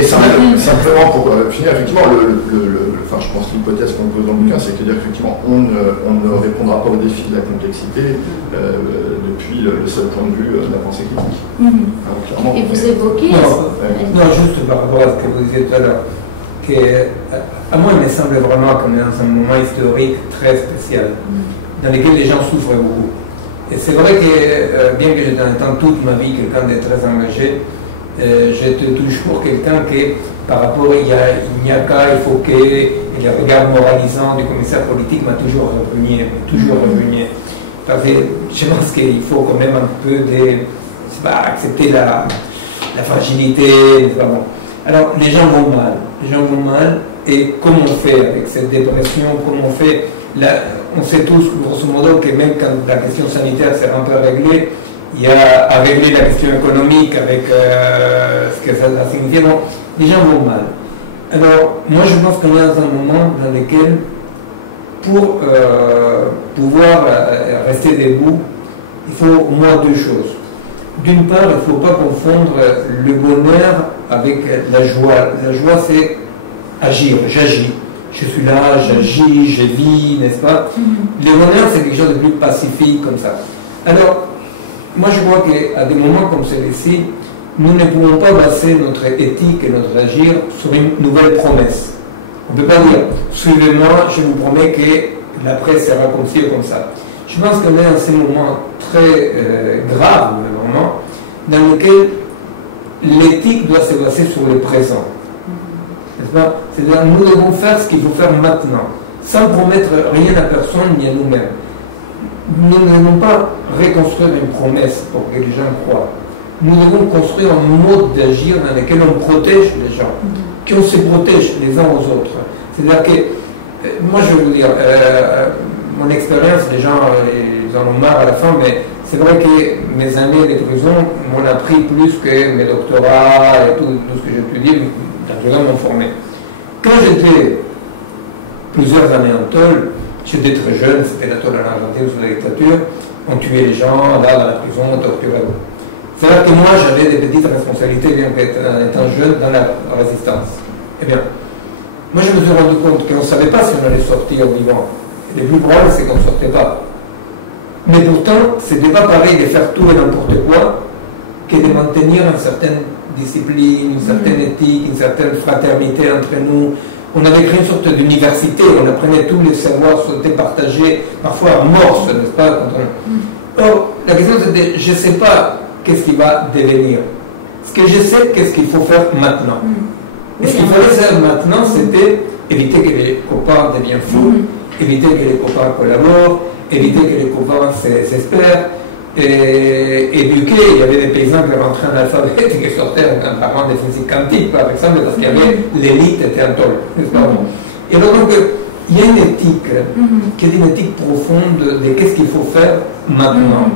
Et simplement pour finir, effectivement, enfin, je pense que l'hypothèse qu'on pose dans le bouquin, c'est que effectivement, on ne répondra pas au défi de la complexité depuis le seul point de vue de la pensée clinique. Clairement, et vous évoquez... Non, juste par rapport à ce que vous disiez tout à l'heure, à moi, il me semble vraiment qu'on est dans un moment historique très spécial, dans lequel les gens souffrent beaucoup. Et c'est vrai que, bien que j'étais en temps toute ma vie quelqu'un de très engagé, j'étais toujours quelqu'un qui, par rapport il n'y a qu'à, il faut que, et le regard moralisant du commissaire politique m'a toujours revenu. Parce que je pense qu'il faut quand même un peu accepter la fragilité. Bon. Alors, les gens vont mal, et comment on fait avec cette dépression, comment on fait, on sait tous, grosso modo, que même quand la question sanitaire s'est un peu réglée, il y a à régler la question économique avec ce que ça signifie. Donc, les gens vont mal. Alors, moi je pense qu'on est dans un moment dans lequel, pour pouvoir rester debout, il faut au moins deux choses. D'une part, il ne faut pas confondre le bonheur avec la joie. La joie, c'est agir, j'agis. Je suis là, j'agis, je vis, n'est-ce pas? Le bonheur, c'est quelque chose de plus pacifique comme ça. Alors, moi je crois qu'à des moments comme celui-ci, nous ne pouvons pas baser notre éthique et notre agir sur une nouvelle promesse. On ne peut pas dire, suivez-moi, je vous promets que l'après sera comme ci ou comme ça. Je pense qu'on est dans ces moments très graves, vraiment, dans lesquels l'éthique doit se baser sur le présent. C'est-à-dire, nous devons faire ce qu'il faut faire maintenant, sans promettre rien à personne ni à nous-mêmes. Nous ne devons pas reconstruire une promesse pour que les gens croient. Nous devons construire un mode d'agir dans lequel on protège les gens, qu'on se protège les uns aux autres. C'est-à-dire que, moi je veux vous dire, mon expérience, les gens ils en ont marre à la fin, mais c'est vrai que mes années de prison m'ont appris plus que mes doctorats et tout ce que j'ai pu dire, dans m'ont formé. Quand j'étais plusieurs années en tôle, j'étais très jeune, c'était la tôle en Argentine sous la dictature, on tuait les gens, là, dans la prison, on torturait. C'est-à-dire que moi, j'avais des petites responsabilités, bien qu'étant jeune, dans la résistance. Eh bien, moi, je me suis rendu compte qu'on ne savait pas si on allait sortir vivant. Et le plus probable, c'est qu'on ne sortait pas. Mais pourtant, ce n'était pas pareil de faire tout et n'importe quoi que de maintenir une certaine discipline, une certaine éthique, une certaine fraternité entre nous. On avait créé une sorte d'université, on apprenait tous les savoirs, souhaités partagés, parfois en morse, n'est-ce pas? Or, la question c'était, je ne sais pas qu'est-ce qui va devenir. Ce que je sais, qu'est-ce qu'il faut faire maintenant. Et ce qu'il fallait faire maintenant, c'était éviter que les copains deviennent fous, éviter que les copains collaborent, éviter que les copains s'espèrent, éduquer. Il y avait des paysans qui rentraient en alphabet et qui sortaient en parlant de physique quantique, par exemple, parce qu'il y avait l'élite était en tôle. Et donc, il y a une éthique qui est une éthique profonde de qu'est-ce qu'il faut faire maintenant,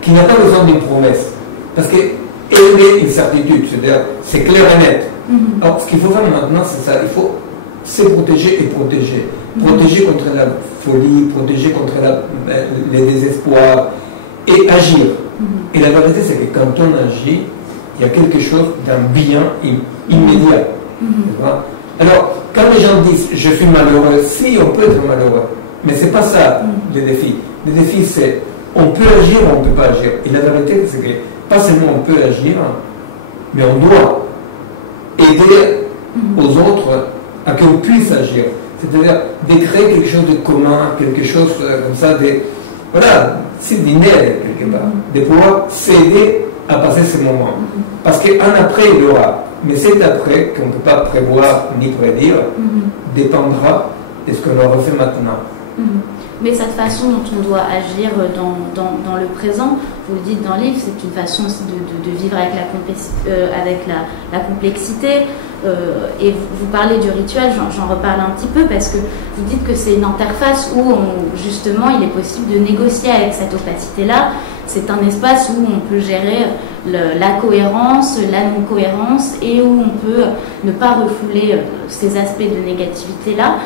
qui n'a pas besoin d'une promesse. Parce qu'elle est une certitude, c'est-à-dire c'est clair et net. Alors, ce qu'il faut faire maintenant, c'est ça. Il faut se protéger et protéger. Protéger contre la folie, protéger contre les désespoirs et agir. Et la vérité, c'est que quand on agit, il y a quelque chose d'un bien immédiat. Alors, quand les gens disent « je suis malheureux », si, on peut être malheureux. Mais ce n'est pas ça le défi. Le défi, c'est on peut agir ou on ne peut pas agir. Et la vérité, c'est que pas seulement on peut agir, mais on doit aider aux autres à qu'on puisse agir. C'est-à-dire de créer quelque chose de commun, quelque chose comme ça, voilà, c'est d'inné quelque part, de pouvoir s'aider à passer ce moment. Parce qu'un après, il y aura. Mais cet après, qu'on ne peut pas prévoir ni prédire, dépendra de ce que l'on refait maintenant. Mais cette façon dont on doit agir dans le présent, vous le dites dans le livre, c'est une façon aussi de vivre avec la complexité. Et vous parlez du rituel, j'en reparle un petit peu, parce que vous dites que c'est une interface où justement il est possible de négocier avec cette opacité-là. C'est un espace où on peut gérer la cohérence, la non-cohérence, et où on peut ne pas refouler ces aspects de négativité-là.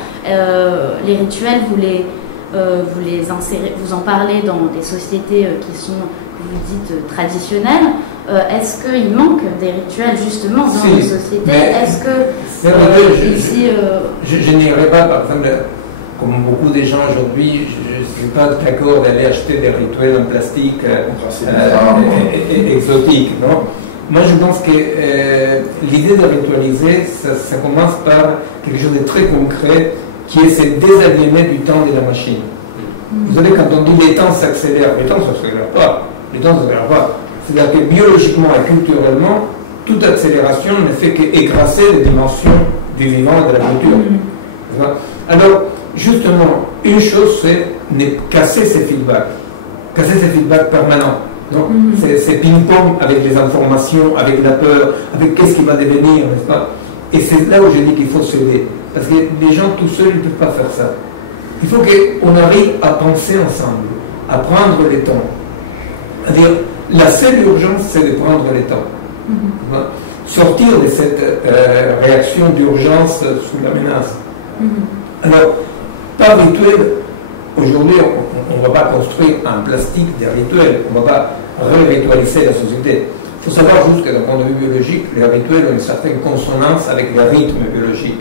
Les rituels, vous les insérez, vous en parlez dans des sociétés qui sont, vous dites, traditionnelles. Est-ce qu'il manque des rituels justement dans les sociétés? Est-ce que ici... Je n'irai pas, par exemple, comme beaucoup de gens aujourd'hui, je ne suis pas d'accord d'aller acheter des rituels en plastique exotiques, non? Moi, je pense que l'idée de ritualiser, ça commence par quelque chose de très concret, qui est se désaliéner du temps de la machine. Vous savez, quand on dit les temps s'accélèrent, les temps ne s'accélèrent pas. Les temps ne s'accélèrent pas. C'est-à-dire que biologiquement et culturellement, toute accélération ne fait qu'écraser les dimensions du vivant et de la culture. Alors, justement, une chose, c'est casser ces feedbacks permanents. Donc, c'est ping-pong avec les informations, avec la peur, avec qu'est-ce qui va devenir, n'est-ce pas? Et c'est là où je dis qu'il faut s'aider. Parce que les gens tout seuls ne peuvent pas faire ça. Il faut qu'on arrive à penser ensemble, à prendre les temps. C'est-à-dire, la seule urgence, c'est de prendre les temps. Sortir de cette réaction d'urgence sous la menace. Alors, par rituel, aujourd'hui, on ne va pas construire en plastique des rituels, on ne va pas ré-ritualiser la société. Il faut savoir juste que d'un point de vue biologique, les rituels ont une certaine consonance avec le rythme biologique.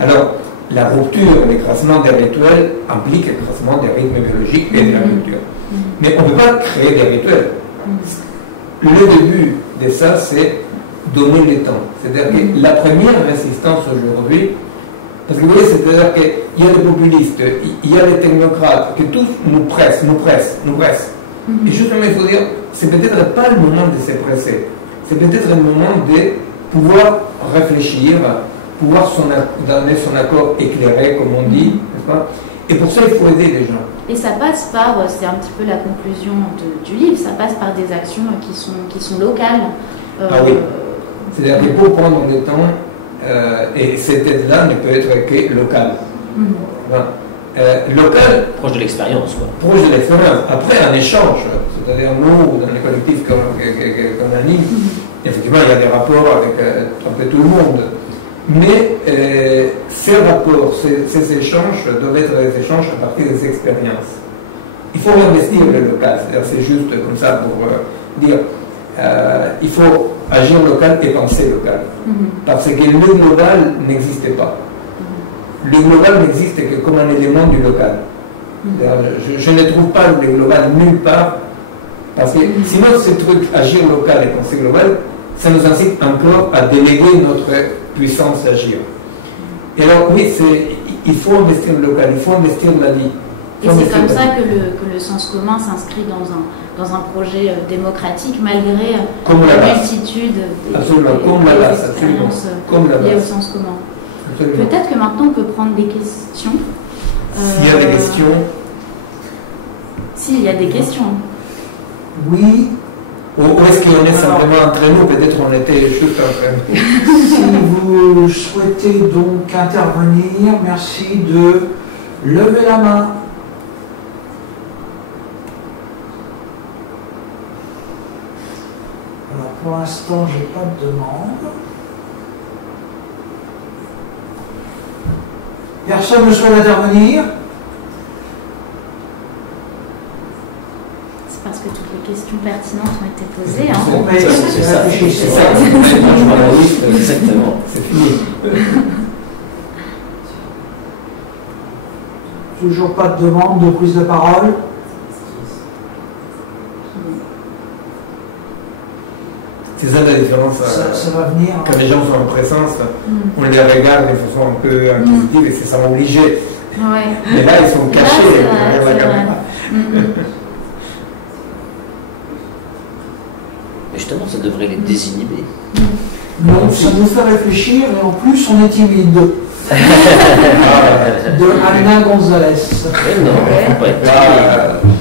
Alors, la rupture, l'écrasement des rituels implique l'écrasement des rythmes biologiques et de la rupture. Mais on ne peut pas créer des rituels. Le début de ça, c'est donner le temps. C'est-à-dire que la première résistance aujourd'hui, parce que vous voyez, c'est-à-dire qu'il y a les populistes, il y a les technocrates, que tous nous pressent. Et justement, il faut dire, c'est peut-être pas le moment de se presser. C'est peut-être le moment de pouvoir réfléchir, pouvoir donner son accord éclairé, comme on dit, n'est-ce pas? Et pour ça, il faut aider les gens. Et ça passe par, c'est un petit peu la conclusion du livre, ça passe par des actions qui sont locales. Oui. C'est-à-dire qu'il faut prendre le temps, et cette aide-là ne peut être que locale. Local. Proche de l'expérience, quoi. Proche de l'expérience. Après, un échange. C'est-à-dire, nous, dans les collectifs qu'on anime, effectivement, il y a des rapports avec un peu tout le monde. Mais ces rapports, ces échanges doivent être des échanges à partir des expériences. Il faut investir le local, c'est-à-dire c'est juste comme ça pour dire il faut agir local et penser local. Parce que le global n'existe pas. Le global n'existe que comme un élément du local. Je ne trouve pas le global nulle part, parce que sinon ce truc agir local et penser global, ça nous incite encore à déléguer notre puissance d'agir. Et alors oui, il faut investir le local, il faut investir la vie. Et c'est comme ça que le sens commun s'inscrit dans un projet démocratique, malgré la multitude d'expériences liées au sens commun. Peut-être que maintenant on peut prendre des questions. S'il y a des questions. S'il y a des questions. Oui. Ou est-ce qu'on est simplement entre nous? Peut-être on était juste entre nous. Si vous souhaitez donc intervenir, merci de lever la main. Alors pour l'instant, je n'ai pas de demande. Personne ne souhaite intervenir? C'est parce que toutes les questions pertinentes ont été posées. Hein. Bon, mais c'est ça. Exactement. C'est fini. Toujours pas de demande de prise de parole? C'est ça la différence. Ça va venir. Quand les gens sont en présence, on les regarde de façon un peu inquisitive et c'est ça obligé. Ouais. Mais là, ils sont cachés derrière la caméra. Mais justement, ça devrait les désinhiber. Non, ça nous fait réfléchir et en plus on est timide. De Ana González. Non, faut pas être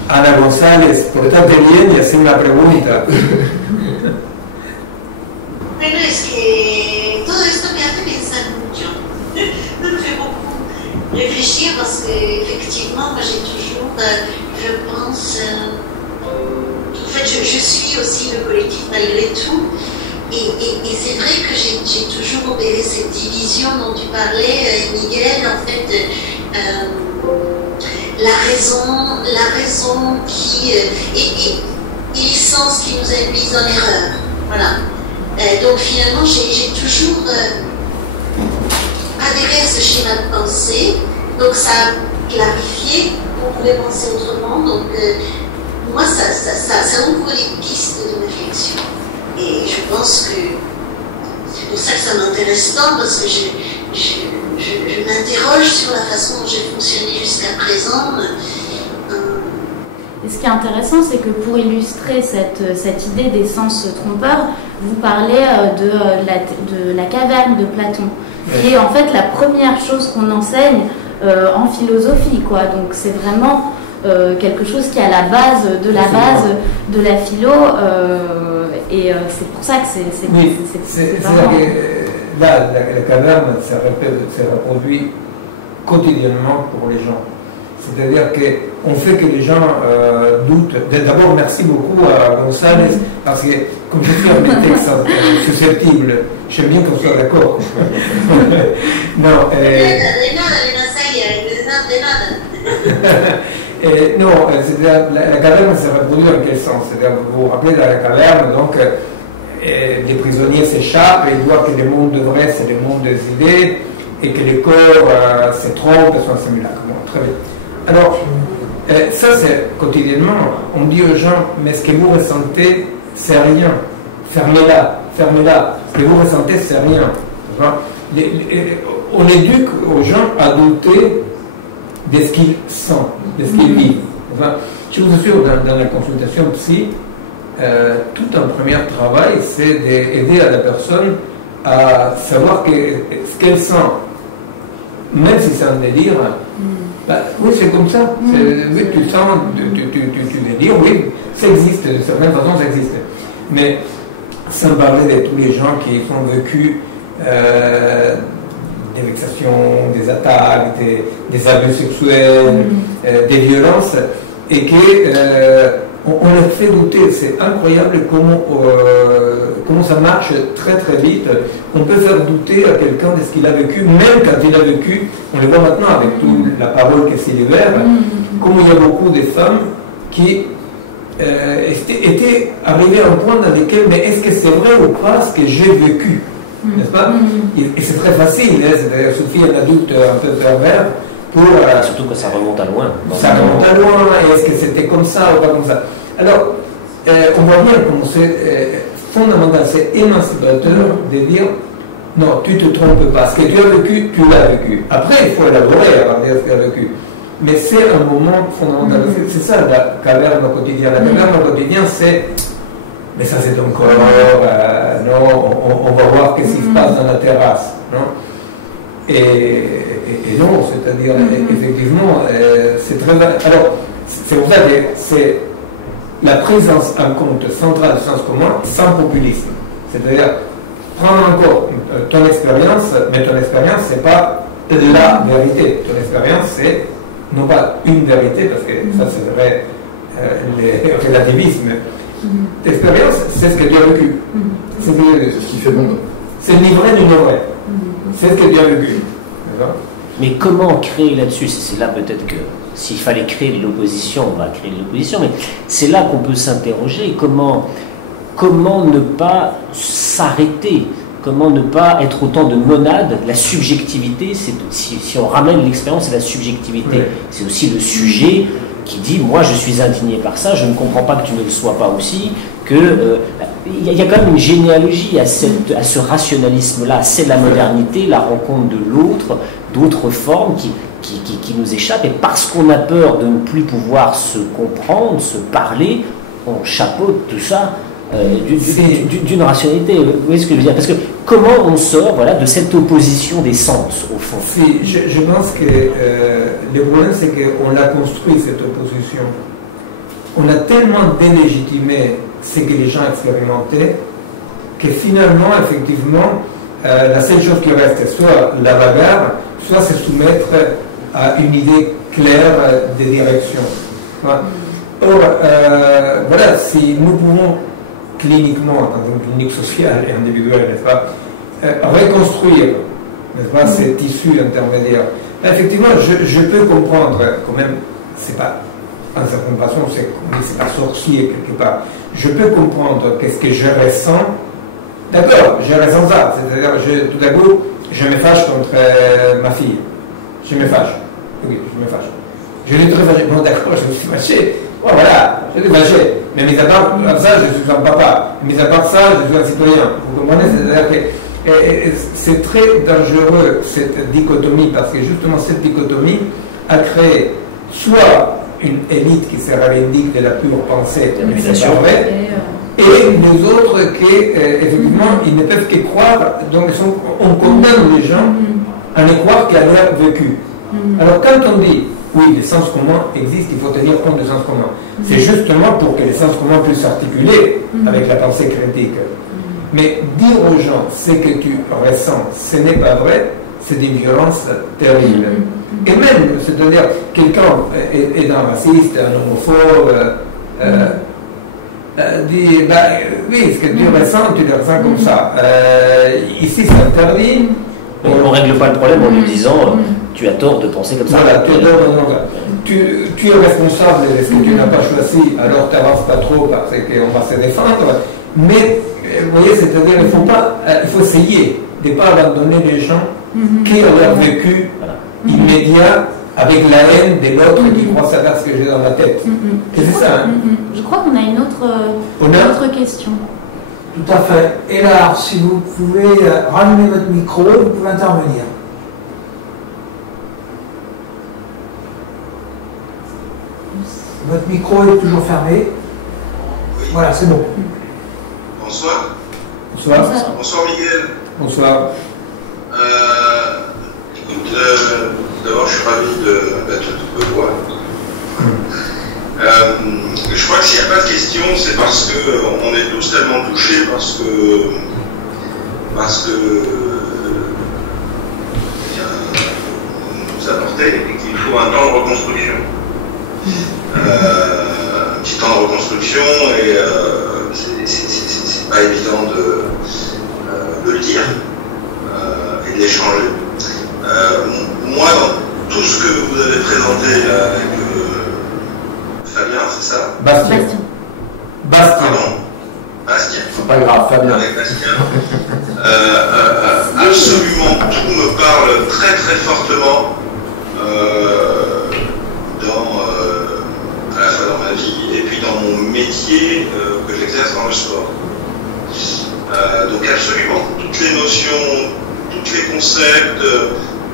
Ana González, portate bien y hacer una pregunta. Bueno, es que todo esto me hace pensar mucho, me fait beaucoup réfléchir parce qu'effectivement, moi j'ai toujours, je pense, en fait je suis aussi le collectif malgré tout, et c'est vrai que j'ai toujours opéré cette division dont tu parlais, Miguel, en fait, la raison qui, et les sens qui nous induisent dans l'erreur, voilà. Donc finalement, j'ai toujours adhéré à ce schéma de pensée, donc ça a clarifié qu'on pouvait penser autrement, donc moi ça ouvre des pistes de réflexion. Et je pense que c'est pour ça que ça m'intéresse tant, parce que je m'interroge sur la façon dont j'ai fonctionné jusqu'à présent. Et ce qui est intéressant, c'est que pour illustrer cette idée des sens trompeurs, vous parlez de la caverne de Platon, qui est en fait la première chose qu'on enseigne en philosophie, quoi. Donc c'est vraiment quelque chose qui est à la base de la philo, et c'est pour ça que c'est là que la caverne se reproduit quotidiennement pour les gens. C'est-à-dire qu'on fait que les gens doutent. D'abord, merci beaucoup à González, parce que comme je suis un texte susceptible, j'aime bien qu'on soit d'accord. Non, non, la caverne se reproduit dans quel sens? C'est-à-dire, vous vous rappelez de la caverne, donc les prisonniers s'échappent et ils voient que le monde de vrai, c'est le monde des idées, et que les corps se trompent et sont un simulacre. Bon, très bien. Alors, ça c'est quotidiennement, on dit aux gens, mais ce que vous ressentez, c'est rien. Fermez-la. Ce que vous ressentez, c'est rien. On éduque aux gens à douter de ce qu'ils sentent, de ce qu'ils vivent. Je vous assure, dans la consultation psy, tout un premier travail, c'est d'aider à la personne à savoir ce qu'elle sent, même si c'est un délire. Bah, oui, c'est comme ça. Oui, tu sens, tu délires, oui, ça existe, de certaine façon, ça existe. Mais sans parler de tous les gens qui ont vécu des vexations, des attaques, des abus sexuels, des violences, et qu'on leur fait douter. C'est incroyable comment ça marche très très vite. On peut faire douter à quelqu'un de ce qu'il a vécu, même quand il a vécu. On le voit maintenant avec toute la parole que s'y libère, comme il y a beaucoup de femmes qui était arrivé à un point dans lequel, mais est-ce que c'est vrai ou pas ce que j'ai vécu, n'est-ce pas? Et c'est très facile, hein, c'est-à-dire suffit un adulte un peu pervers pour... surtout que ça remonte à loin. Ça remonte à loin, est-ce que c'était comme ça ou pas comme ça? Alors, on voit bien comment c'est fondamental, c'est émancipateur de dire non, tu ne te trompes pas, ce que tu as vécu, tu l'as vécu. Après, il faut élaborer avant de dire ce que tu as vécu. Mais c'est un moment fondamental. C'est ça la caverne au quotidien. La caverne au quotidien, c'est mais ça c'est ton corps, non, on va voir qu'est-ce qui se passe dans la terrasse. Non, et non, c'est-à-dire, effectivement, c'est très... Alors, c'est pour ça que c'est la prise en compte centrale du sens commun sans populisme. C'est-à-dire, prendre en compte ton expérience, mais ton expérience, c'est pas la vérité. Ton expérience, c'est non pas une vérité, parce que ça, c'est vrai, le relativisme. L'expérience, c'est ce que tu as vécu. C'est ce qui fait monde. C'est livré du vrai. C'est ce que tu as vécu. Mais comment créer là-dessus? C'est là peut-être que s'il fallait créer de l'opposition, on va créer de l'opposition, mais c'est là qu'on peut s'interroger. Comment ne pas s'arrêter? Comment ne pas être autant de monades? La subjectivité, si on ramène l'expérience, c'est la subjectivité. Oui. C'est aussi le sujet qui dit, moi je suis indigné par ça, je ne comprends pas que tu ne le sois pas aussi, il y a quand même une généalogie à ce rationalisme-là, c'est la modernité, la rencontre de l'autre, d'autres formes qui nous échappent, et parce qu'on a peur de ne plus pouvoir se comprendre, se parler, on chapeaute tout ça d'une rationalité. Vous voyez ce que je veux dire? Parce que comment on sort de cette opposition des sens, au fond? Je pense que le problème, c'est qu'on a construit cette opposition. On a tellement délégitimé ce que les gens expérimentaient que finalement, effectivement, la seule chose qui reste, soit la bagarre, soit se soumettre à une idée claire de direction. Or, voilà, si nous pouvons cliniquement, dans une clinique sociale et individuelle, n'est-ce pas, reconstruire, n'est-ce pas, ces tissus intermédiaires. Effectivement, je peux comprendre, quand même, c'est pas, en certaine façon, c'est pas sorcier quelque part. Je peux comprendre qu'est-ce que je ressens. D'accord, je ressens ça. C'est-à-dire, tout à coup, je me fâche contre ma fille. Je me fâche. Oui, je me fâche. Je suis très fâché. Bon, d'accord, je me suis fâché. Oh, voilà, je suis fâché. Mais mis à part ça, je suis un papa. Mis à part ça, je suis un citoyen. Vous comprenez? C'est-à-dire que c'est très dangereux, cette dichotomie, parce que justement, cette dichotomie a créé soit une élite qui se revendique de la pure pensée, mais c'est pas vrai, et les autres qui, effectivement, ils ne peuvent que croire, donc on condamne les gens à ne croire qu'à leur vécu. Alors, quand on dit oui, les sens communs existent, il faut tenir compte des sens communs. C'est justement pour que les sens communs puissent s'articuler avec la pensée critique. Mais dire aux gens ce que tu ressens, ce n'est pas vrai, c'est d'une violence terrible. Et même, c'est-à-dire, quelqu'un est un raciste, un homophobe, dit, oui, ce que tu ressens, tu le ressens comme ça. Ici, c'est interdit. On ne règle pas le problème en lui disant tu as tort de penser comme ça. Voilà, tu es responsable de ce que tu n'as pas choisi, alors tu n'avances pas trop parce qu'on va se défendre. Mais, vous voyez, c'est-à-dire il faut essayer de ne pas abandonner les gens qui ont leur vécu immédiat avec la haine de l'autre qui croit savoir ce que j'ai dans la tête. C'est ça. Je crois qu'on a une autre question. Tout à fait. Et là, si vous pouvez rallumer votre micro, vous pouvez intervenir. Votre micro est toujours fermé. Oui. Voilà, c'est bon. Bonsoir. Bonsoir. Bonsoir Miguel. Bonsoir. Écoute, d'abord je suis ravi d'être tout peu voir. Je crois que s'il n'y a pas de questions, c'est parce qu'on est tous tellement touchés parce que nous apportait et qu'il faut un temps de reconstruction. Un petit temps de reconstruction et c'est pas évident de le dire et de l'échanger. Moi, dans tout ce que vous avez présenté avec Fabien, c'est ça? Bastien. avec Bastien. Absolument tout me parle très très fortement à la fois dans ma vie et puis dans mon métier que j'exerce dans le sport. Donc absolument toutes les notions, tous les concepts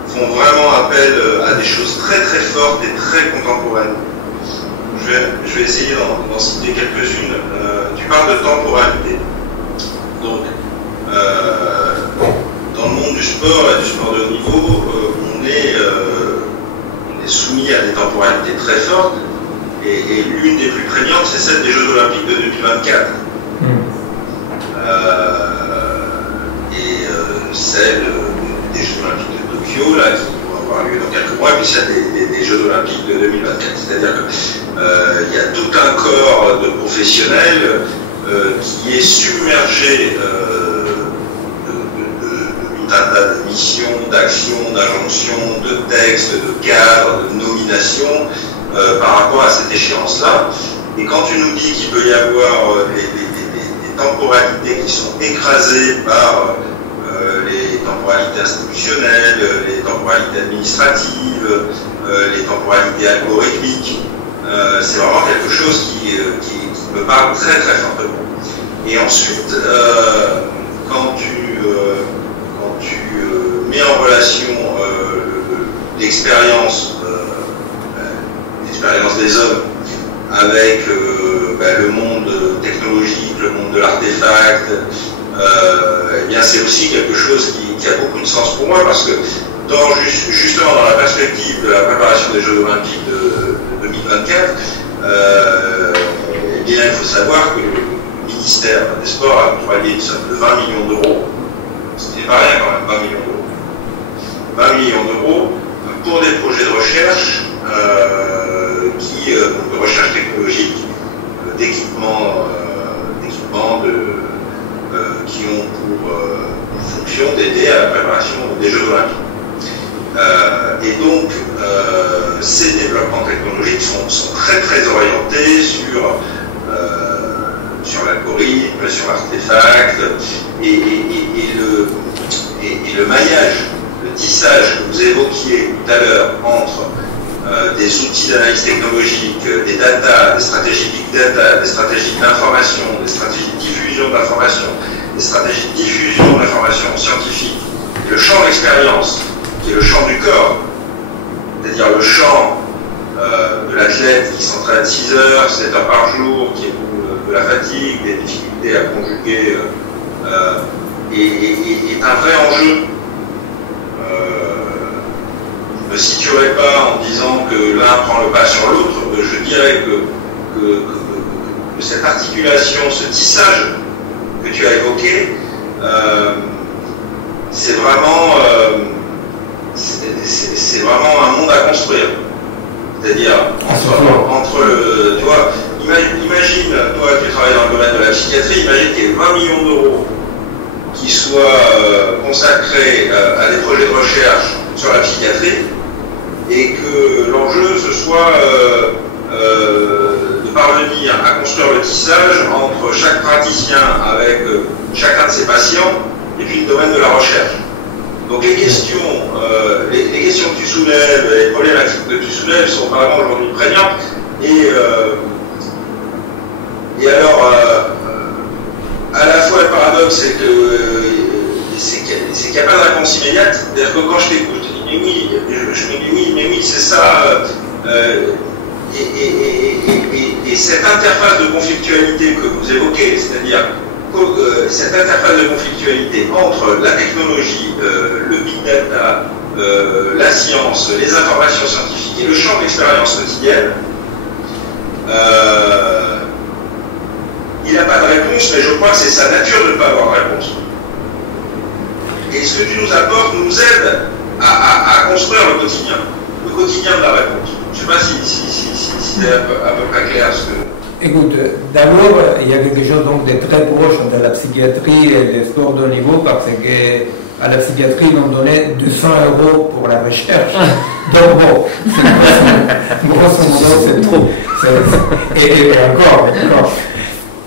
font vraiment appel à des choses très très fortes et très contemporaines. Je vais essayer d'en citer quelques-unes. Tu parles de temporalité. Donc, dans le monde du sport et du sport de haut niveau, on est soumis à des temporalités très fortes. Et l'une des plus prégnantes, c'est celle des Jeux Olympiques de 2024. Celle des Jeux Olympiques de Tokyo, là, qui vont avoir lieu dans quelques mois, puis celle des Jeux Olympiques de 2024. C'est-à-dire qu'il y a tout un corps de professionnels qui est submergé de tas de missions, d'actions, d'injonctions, de textes, de cadres, de nominations par rapport à cette échéance-là. Et quand tu nous dis qu'il peut y avoir des temporalités qui sont écrasées par les temporalités institutionnelles, les temporalités administratives, les temporalités algorithmiques, c'est vraiment quelque chose qui me parle très très fortement. Et ensuite, quand tu mets en relation l'expérience des hommes avec le monde technologique, le monde de l'artefact, eh bien c'est aussi quelque chose qui a beaucoup de sens pour moi, parce que justement dans la perspective de la préparation des Jeux Olympiques de 2024, eh bien il faut savoir que le ministère des Sports a octroyé une somme de 20 millions d'euros, ce n'est pas rien quand même, 20 millions d'euros. 20 millions d'euros pour des projets de recherche de recherche technologique, d'équipements qui ont pour fonction d'aider à la préparation des Jeux Olympiques. Et donc, ces développements technologiques sont très très orientés sur l'algorithme, sur l'artefact, et le maillage, le tissage que vous évoquiez tout à l'heure entre des outils d'analyse technologique, des data, des stratégies big data, des stratégies d'information, des stratégies de diffusion d'information, des stratégies de diffusion d'information scientifique, le champ d'expérience, qui est le champ du corps, c'est-à-dire le champ de l'athlète qui s'entraîne 6 heures, 7 heures par jour, qui éprouve de la fatigue, des difficultés à conjuguer, est un vrai enjeu. Je ne me situerai pas en disant que l'un prend le pas sur l'autre. Je dirais que cette articulation, ce tissage que tu as évoqué, c'est vraiment un monde à construire. C'est-à-dire entre tu vois, imagine, toi tu travailles dans le domaine de la psychiatrie, imagine qu'il y ait 20 millions d'euros qui soient consacrés à des projets de recherche sur la psychiatrie, et que l'enjeu ce soit de parvenir à construire le tissage entre chaque praticien avec chacun de ses patients et puis le domaine de la recherche. Donc les questions que tu soulèves, les problématiques que tu soulèves sont vraiment aujourd'hui prégnantes, et alors à la fois le paradoxe c'est qu'il n'y a pas de réponse immédiate, c'est-à-dire que quand je t'écoute, je me dis oui, mais oui, c'est ça, et cette interface de conflictualité que vous évoquez, c'est-à-dire cette interface de conflictualité entre la technologie, le big data, la science, les informations scientifiques et le champ d'expérience quotidienne, il n'a pas de réponse, mais je crois que c'est sa nature de ne pas avoir de réponse. Et ce que tu nous apportes nous aide à construire le quotidien de la réponse. Je ne sais pas si c'est à peu près clair ce que... Écoute, d'abord, il y a quelque chose donc de très proche entre la psychiatrie et le sport de haut niveau, parce qu'à la psychiatrie, ils ont donné 200 € pour la recherche. Donc bon, grosso modo, c'est trop. Et encore.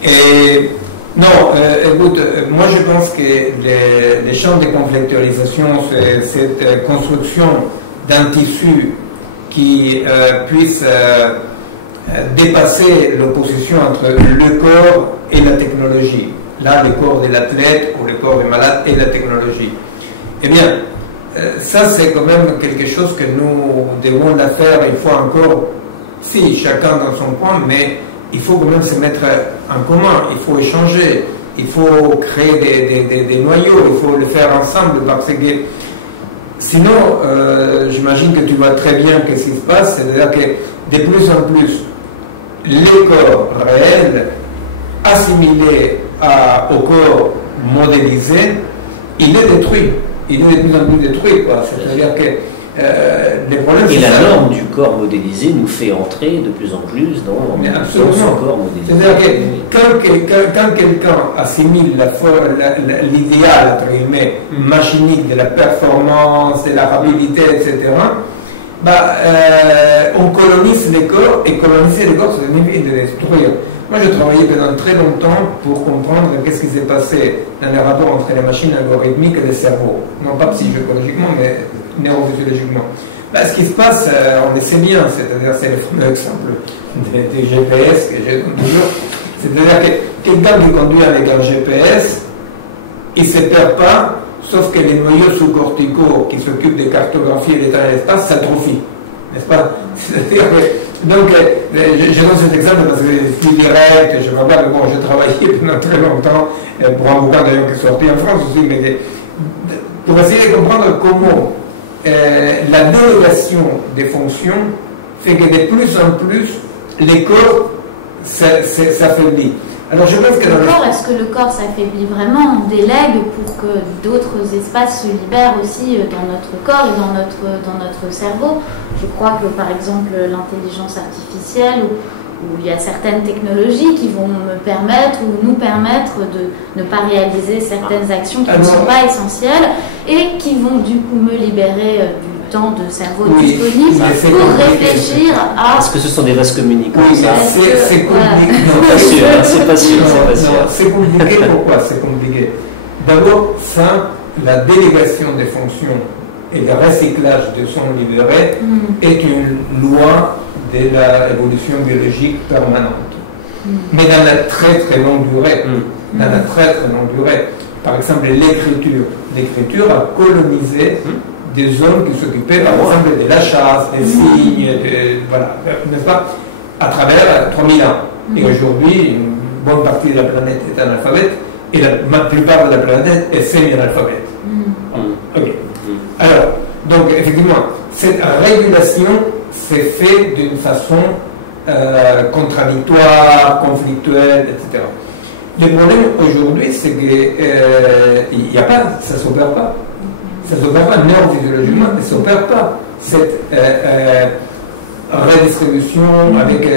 Et Non, écoute, moi je pense que les champs de conflictualisation, c'est cette construction d'un tissu qui puisse dépasser l'opposition entre le corps et la technologie. Là, le corps de l'athlète ou le corps du malade et la technologie. Eh bien, ça c'est quand même quelque chose que nous devons la faire une fois encore, si chacun dans son coin, mais il faut quand même se mettre en commun, il faut échanger, il faut créer des noyaux, il faut le faire ensemble parce que sinon, j'imagine que tu vois très bien ce qui se passe, c'est-à-dire que de plus en plus, les corps réels assimilés au corps modélisé, il est détruit. Il est de plus en plus détruit, quoi. C'est-à-dire que les problèmes... Et la norme du corps modélisé nous fait entrer de plus en plus dans son corps modélisé. C'est-à-dire que quand quelqu'un assimile l'idéal, entre guillemets, machinique de la performance, de la rapidité, etc., on colonise les corps, et coloniser les corps, ça signifie de détruire. Moi, j'ai travaillé pendant très longtemps pour comprendre qu'est-ce qui s'est passé dans les rapports entre les machines algorithmiques et le cerveau. Non pas psychologiquement, mais neurophysiologiquement. Ce qui se passe, on le sait bien, c'est-à-dire, c'est le fameux exemple des GPS que j'ai toujours. C'est-à-dire que quelqu'un qui conduit avec un GPS, il ne se perd pas, sauf que les noyaux sous-corticaux qui s'occupent de cartographier les temps et l'espace s'atrophient. N'est-ce pas? C'est-à-dire que donc, je donne cet exemple parce que c'est plus direct, je me rappelle que bon, j'ai travaillé pendant très longtemps pour un bouquin d'ailleurs qui est sorti en France aussi, mais pour essayer de comprendre comment la délégation des fonctions fait que de plus en plus les corps s'affaiblissent. Alors je pense que est-ce que le corps s'affaiblit vraiment? On délègue pour que d'autres espaces se libèrent aussi dans notre corps et dans notre cerveau. Je crois que par exemple l'intelligence artificielle où il y a certaines technologies qui vont me permettre ou nous permettre de ne pas réaliser certaines actions qui ne sont pas essentielles et qui vont du coup me libérer du temps de cerveau disponible pour réfléchir à... Est-ce que ce sont des vases communicants? Oui, c'est compliqué. C'est pas sûr. C'est compliqué. Pourquoi c'est compliqué? D'abord, ça, la délégation des fonctions et le recyclage de sons libérés est une loi de l'évolution biologique permanente. Mais dans la très très longue durée, par exemple l'écriture a colonisé des zones qui s'occupaient par exemple de la chasse, des signes, voilà, n'est-ce pas, à travers 3000 ans. Et aujourd'hui, une bonne partie de la planète est analphabète et la plupart de la planète est semi-analphabète. Okay. Alors, donc effectivement, cette régulation s'est faite d'une façon contradictoire, conflictuelle, etc. Le problème aujourd'hui, c'est qu'il n'y a pas, ça ne s'opère pas. Ça ne s'opère pas neurophysiologiquement, ça ne s'opère pas cette redistribution avec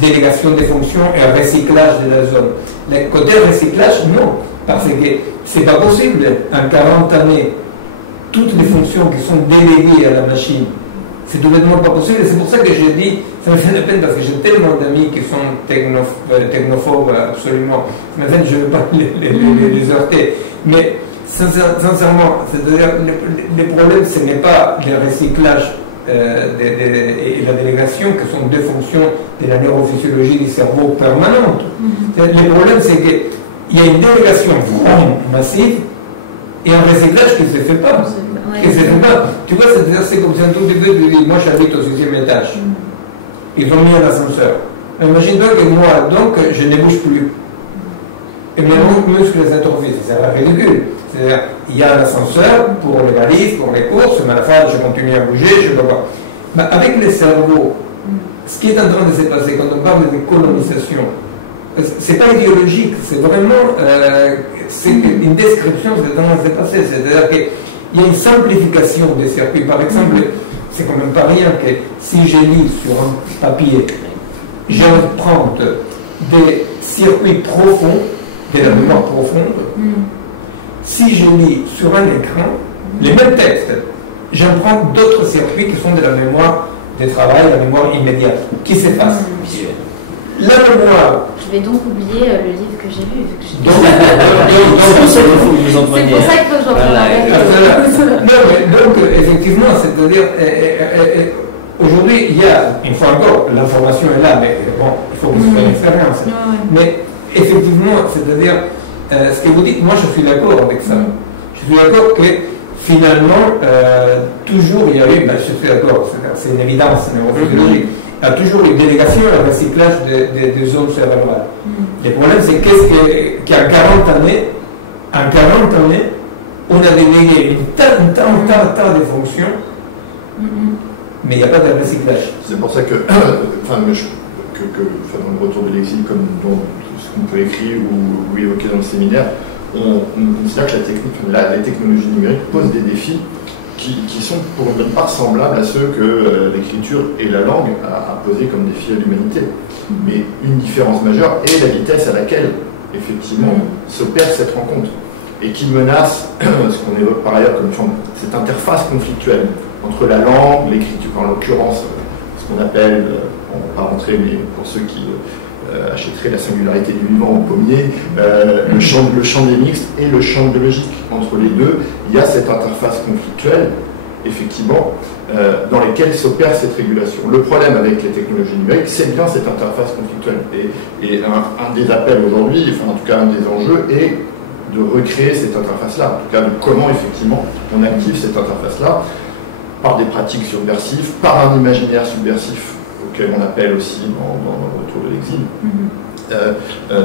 délégation des fonctions et recyclage de la zone. Le côté recyclage, non, parce que ce n'est pas possible. En 40 années, toutes les fonctions qui sont déléguées à la machine, c'est complètement pas possible. C'est pour ça que j'ai dit, ça me fait la peine parce que j'ai tellement d'amis qui sont technophobes absolument. Ça me fait, je ne veux pas les heurter. Mais sincèrement, c'est-à-dire, le problème, ce n'est pas le recyclage et la délégation, qui sont deux fonctions de la neurophysiologie du cerveau permanente. Le problème, c'est qu'il y a une délégation massive et un recyclage qui ne se fait pas. Tu vois, c'est comme si un tout petit peu, moi j'habite au 6e étage. Ils ont mis un ascenseur. Imagine-toi que moi, donc, je ne bouge plus. Et mes muscles s'atrophient. C'est ridicule. C'est-à-dire, il y a un ascenseur pour les valises, pour les courses, mais à la fin, je continue à bouger, je ne peux pas. Mais avec le cerveau, ce qui est en train de se passer quand on parle de colonisation, c'est pas idéologique, c'est vraiment c'est une description de ce qui est en train de se passer. C'est-à-dire qu'il y a une simplification des circuits. Par exemple, c'est quand même pas rien que si je lis sur un papier, j'emprunte des circuits profonds, de la mémoire profonde. Si je lis sur un écran les mêmes textes, j'emprunte d'autres circuits qui sont de la mémoire de travail, la mémoire immédiate, qui s'effacent. la mémoire. Je vais donc oublier le livre que j'ai lu. Vu que C'est pour ça qu'il faut que vous en preniez. C'est pour ça qu'il faut que j'en prenne. Non, mais donc, effectivement, c'est-à-dire, aujourd'hui, il y a, une fois encore, l'information est là, mais bon, il faut que vous fassiez l'expérience. Mais effectivement, c'est-à-dire, ce que vous dites, moi je suis d'accord avec ça. Je suis d'accord que finalement, toujours il y a eu, je suis d'accord, c'est une évidence neurophysiologique, il y a toujours eu délégation et recyclage des zones cérébrales. Le problème, c'est qu'en 40 années, on a délégué une tas de fonctions, mais il n'y a pas de recyclage. C'est pour ça que, dans le retour de l'exil, comme dans ce qu'on peut écrire ou évoquer dans le séminaire, on considère que les technologies numériques posent des défis qui sont pour une bonne part semblables à ceux que l'écriture et la langue a posé comme défi à l'humanité. Mais une différence majeure est la vitesse à laquelle, effectivement, s'opère cette rencontre et qui menace ce qu'on évoque par ailleurs comme cette interface conflictuelle entre la langue, l'écriture, en l'occurrence, ce qu'on appelle, on ne va pas rentrer, mais pour ceux qui achèteraient la singularité du vivant au pommier, le champ des mixtes et le champ biologique. Entre les deux, il y a cette interface conflictuelle, effectivement, dans lesquelles s'opère cette régulation. Le problème avec les technologies numériques, c'est bien cette interface conflictuelle. Et un des appels aujourd'hui, enfin en tout cas un des enjeux, est de recréer cette interface-là, en tout cas de comment effectivement on active cette interface-là, par des pratiques subversives, par un imaginaire subversif auquel on appelle aussi dans le retour de l'exil,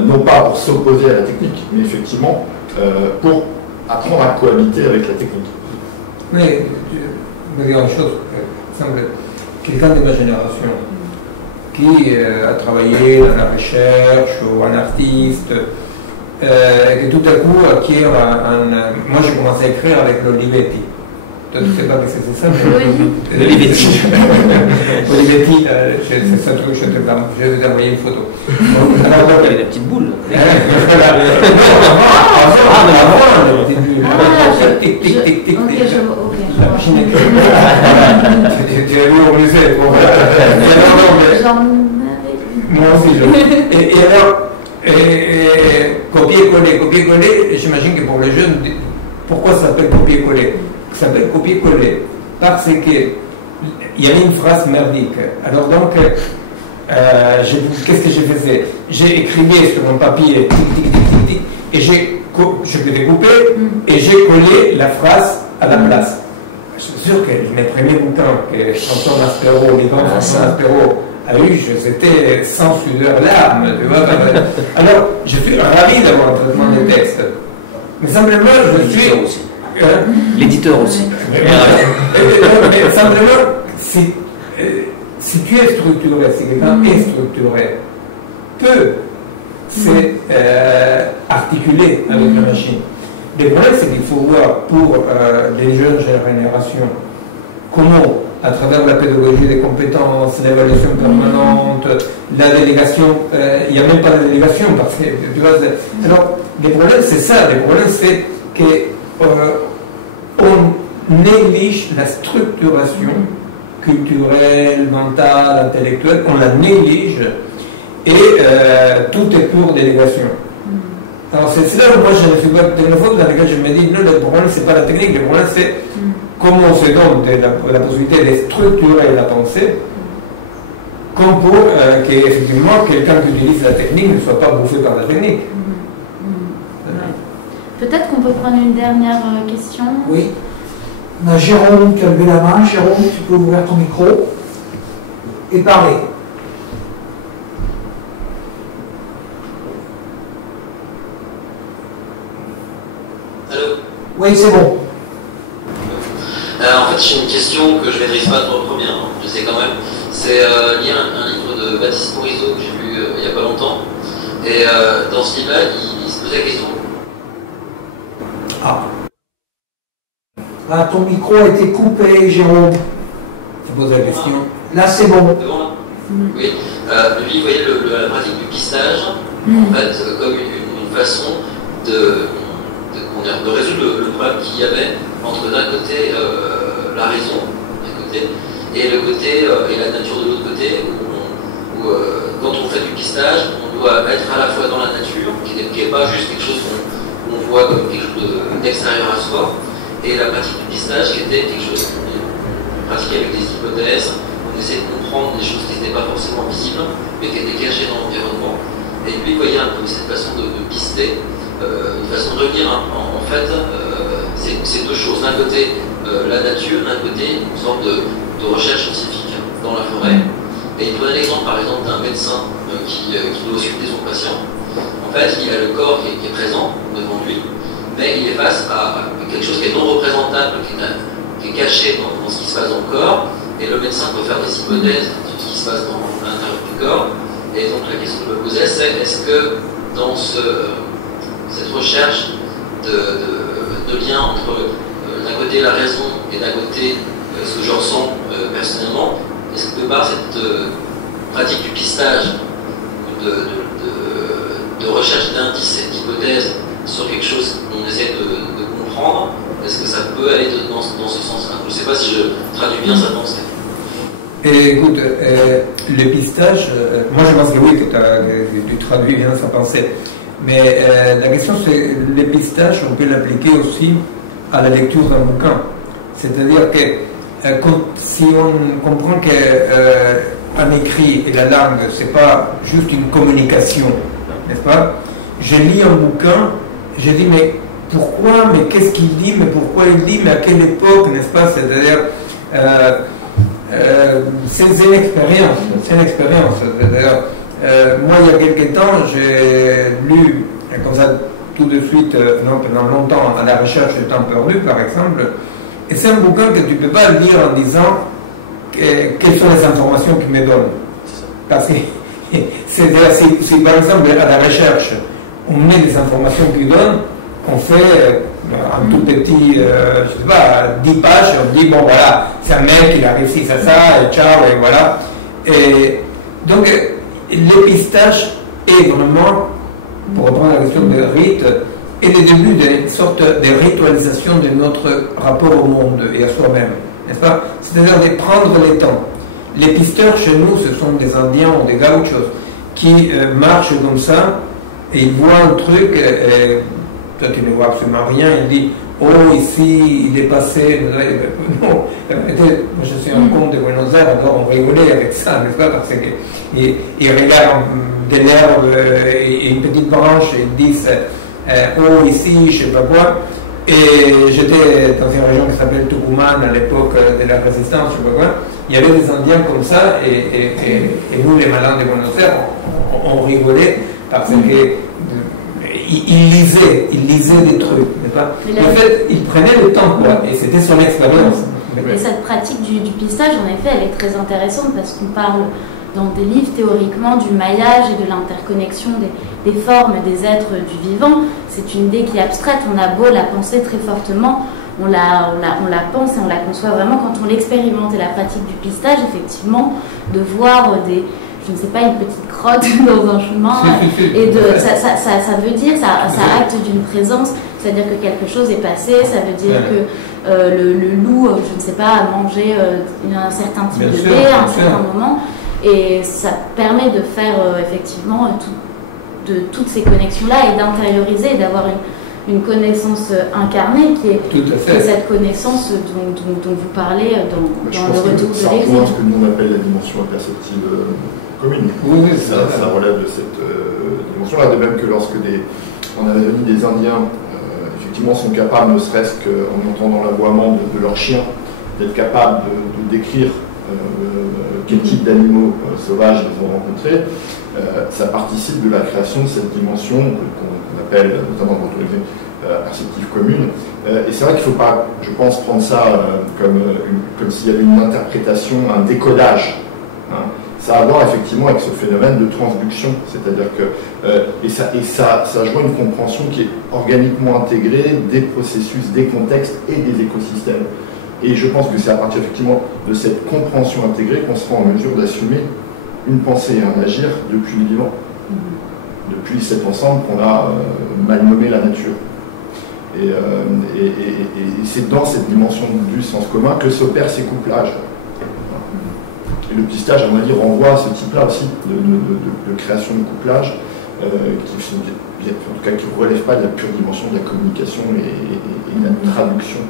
non pas pour s'opposer à la technique, mais effectivement pour apprendre à cohabiter avec la technique. Mais je vais dire une chose, quelqu'un de ma génération qui a travaillé dans la recherche ou un artiste, et tout à coup acquiert moi j'ai commencé à écrire avec l'Olivetti. Je ne sais pas ce que c'est ça, mais l'Olivetti. Olivetti, c'est ça truc, je vais vous envoyer une photo. Il y avait la petite boule. Ah, mais avant, la petite bulle. Tic, tic, tic, tic. La machine écrite. Tu as vu au musée pour. Moi aussi, et alors, copier-coller, j'imagine que pour les jeunes, pourquoi ça s'appelle copier-coller? Ça s'appelle copier-coller parce qu'il y avait une phrase merdique. Alors donc, qu'est-ce que je faisais? J'ai écrivé sur mon papier, tic, tic, tic, tic, tic, et je l'ai découpé et j'ai collé la phrase à la place. Je suis sûr que mes premiers boutons que Antoine Aspero, les grands Antoine Aspero a eu, c'était sans sudeur larmes, tu vois. Alors, je suis ravi d'avoir un traitement des textes. Mais simplement, je suis... L'éditeur aussi. Mais simplement, si tu es structuré, si quelqu'un est structuré, peut articuler avec la machine. Le problème, c'est qu'il faut voir pour les jeunes générations comment, à travers la pédagogie des compétences, l'évaluation permanente, la délégation, il n'y a même pas de délégation parce que tu vois. Alors, le problème, c'est ça. Le problème, c'est que on néglige la structuration culturelle, mentale, intellectuelle, on la néglige et tout est pour délégation. Alors c'est là où moi je me suis battu une fois dans laquelle je me dis non, le problème c'est pas la technique, le problème c'est comment on se donne la possibilité de structurer la pensée comme pour qu'effectivement quelqu'un qui utilise la technique ne soit pas bouffé par la technique. Peut-être qu'on peut prendre une dernière question. Oui. On a Jérôme qui a levé la main. Jérôme, tu peux ouvrir ton micro et parler. Allô? Oui, c'est bon. En fait, j'ai une question que je ne maîtrise pas trop bien, hein, je sais quand même. C'est lié à un livre de Baptiste Morisot que j'ai lu il n'y a pas longtemps. Et dans ce livre-là, il se posait la question. Ah, ton micro a été coupé, Jérôme. Tu poses la question. Là, c'est bon. C'est bon, là? Oui. Le livre, vous voyez, la pratique du pistage, en fait, comme une façon de résoudre le problème qu'il y avait entre d'un côté la raison, d'un côté, et le côté et la nature de l'autre côté, où quand on fait du pistage, on doit être à la fois dans la nature, qui n'est pas juste quelque chose qu'on voit comme quelque chose d'extérieur à soi, et la pratique du pistage qui était quelque chose qu'on pratiquait avec des hypothèses, on essayait de comprendre des choses qui n'étaient pas forcément visibles, mais qui étaient cachées dans l'environnement. Et lui voyait un peu cette façon de pister, une façon de revenir en fait, c'est deux choses. D'un côté, la nature, d'un côté, une sorte de recherche scientifique dans la forêt. Et il prenait l'exemple par exemple d'un médecin qui doit ausculter son patient. En fait, il a le corps qui est présent devant lui, mais il est face à quelque chose qui est non représentable, qui est caché dans ce qui se passe dans le corps, et le médecin peut faire des hypothèses sur ce qui se passe dans l'intérieur du corps. Et donc la question que je me posais, c'est est-ce que dans cette recherche de lien entre d'un côté la raison et d'un côté ce que je ressens personnellement, est-ce que par cette pratique du pistage, de recherche d'indices et d'hypothèses sur quelque chose qu'on essaie de comprendre, est-ce que ça peut aller dans ce sens-là? Je ne sais pas si je traduis bien sa pensée. Écoute, le pistage, moi je pense que oui, que tu traduis bien sa pensée. Mais la question c'est, le pistage, on peut l'appliquer aussi à la lecture d'un bouquin. C'est-à-dire que si on comprend qu'un écrit et la langue, c'est pas juste une communication, n'est-ce pas? Je lis un bouquin, je dis mais pourquoi, mais qu'est-ce qu'il dit, mais pourquoi il dit, mais à quelle époque, n'est-ce pas? C'est-à-dire c'est une expérience, C'est-à-dire, moi, il y a quelque temps, j'ai lu, comme ça, tout de suite, pendant longtemps, à la recherche du temps perdu, par exemple, et c'est un bouquin que tu ne peux pas lire en disant quelles sont les informations qu'il me donne. Parce que, si par exemple, à la recherche, on met des informations qu'il donne, on fait un tout petit, je sais pas, 10 pages, on dit, bon voilà, c'est un mec, il a réussi à ça, et ciao, et voilà. Et donc, le pistage est vraiment, pour reprendre la question de rite, est le début d'une sorte de ritualisation de notre rapport au monde et à soi-même, n'est-ce pas? C'est-à-dire de prendre le temps. Les pisteurs chez nous, ce sont des Indiens ou des gauchos qui marchent comme ça, et ils voient un truc, toi tu ne vois absolument rien, il dit oh ici il est passé, non, moi je suis un comte de Buenos Aires, alors on rigolait avec ça, n'est-ce pas, parce qu'ils regardent de l'herbe et une petite branche et ils disent oh ici je sais pas quoi, et j'étais dans une région qui s'appelle Tucumán à l'époque de la résistance, je sais pas quoi, il y avait des Indiens comme ça et nous les malins de Buenos Aires on rigolait parce que il lisait des trucs, n'est-ce pas? En fait, il prenait le temps, quoi, et c'était son expérience. Et cette pratique du pistage, en effet, elle est très intéressante parce qu'on parle dans des livres théoriquement du maillage et de l'interconnexion des formes des êtres du vivant. C'est une idée qui est abstraite, on a beau la penser très fortement, on la pense et on la conçoit vraiment quand on l'expérimente. Et la pratique du pistage, effectivement, de voir je ne sais pas, une petite crotte dans un chemin, et ça veut dire, ça acte d'une présence, c'est-à-dire que quelque chose est passé, ça veut dire que le loup, je ne sais pas, a mangé un certain type de baie à un certain moment, et ça permet de faire effectivement toutes ces connexions-là et d'intérioriser et d'avoir une connaissance incarnée qui est cette connaissance dont vous parlez dans le retour de l'exil. C'est ce que nous on appelle la dimension perceptive commune. Oui, ça relève de cette dimension-là, de même que lorsque en Amazonie des Indiens effectivement sont capables, ne serait-ce qu'en entendant l'aboiement de leur chien, d'être capables de décrire quel type d'animaux sauvages ils ont rencontrés, ça participe de la création de cette dimension qu'on appelle, notamment dans perceptive commune. Et c'est vrai qu'il ne faut pas, je pense, prendre ça comme s'il y avait une interprétation, un décodage. Hein. Ça a à voir effectivement avec ce phénomène de transduction, c'est-à-dire que ça joue une compréhension qui est organiquement intégrée des processus, des contextes et des écosystèmes. Et je pense que c'est à partir effectivement de cette compréhension intégrée qu'on sera en mesure d'assumer une pensée et un agir depuis le vivant, depuis cet ensemble qu'on a mal nommé la nature. Et c'est dans cette dimension du sens commun que s'opèrent ces couplages. Et le pistage, à mon avis, renvoie à ce type-là aussi de création de couplage, en tout cas qui ne relève pas de la pure dimension de la communication et de la traduction.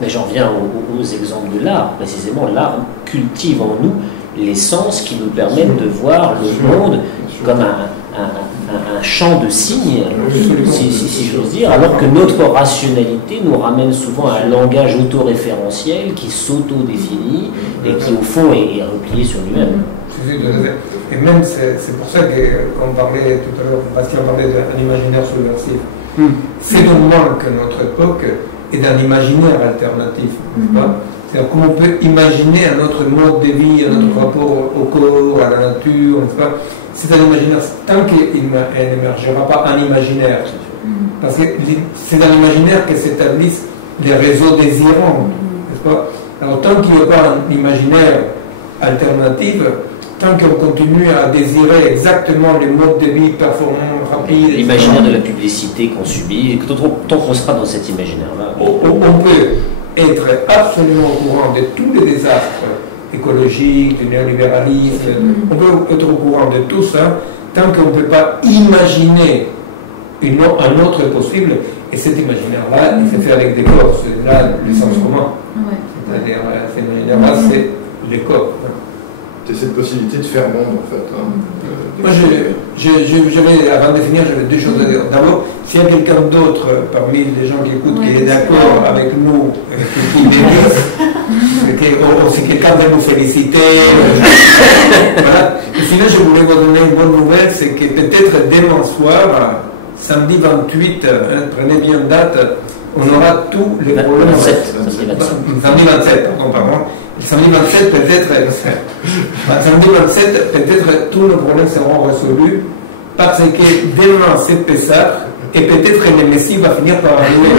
Mais j'en viens aux exemples de l'art. Précisément, l'art cultive en nous les sens qui nous permettent de voir le monde comme un champ de signes, si j'ose dire, alors que notre rationalité nous ramène souvent à un langage autoréférentiel qui s'auto-définit et qui, au fond, est replié sur lui-même. Et même, c'est pour ça qu'on parlait tout à l'heure, Bastien parlait d'un imaginaire subversif. C'est normal que notre époque est d'un imaginaire alternatif, n'est-ce pas? C'est-à-dire comment on peut imaginer un autre mode de vie, un autre rapport au corps, à la nature, n'est-ce pas? C'est un imaginaire, tant qu'il n'émergera pas un imaginaire, parce que c'est dans l'imaginaire que s'établissent les réseaux désirants, n'est-ce pas? Alors tant qu'il n'y a pas un imaginaire alternatif, tant qu'on continue à désirer exactement les modes de vie performants, rapides... L'imaginaire de la publicité qu'on subit, et que tant qu'on sera dans cet imaginaire-là... On peut être absolument au courant de tous les désastres écologiques, du néolibéralisme, on peut être au courant de tout ça, tant qu'on ne peut pas imaginer un autre possible, et cet imaginaire-là, il se fait avec des corps, c'est là le sens commun. C'est-à-dire, cet imaginaire-là, c'est les corps. C'est cette possibilité de faire monde, en fait. Moi, avant de finir, j'avais deux choses à dire. D'abord, s'il y a quelqu'un d'autre parmi les gens qui écoutent qui est d'accord avec nous, si quelqu'un veut nous féliciter, voilà. Et sinon, je voulais vous donner une bonne nouvelle, c'est que peut-être demain soir, samedi 28, prenez bien date, on aura tous les problèmes. Samedi 27, pardon. Samedi 27, peut-être tous nos problèmes seront résolus parce que demain c'est Pessah et peut-être que le Messie va finir par arriver.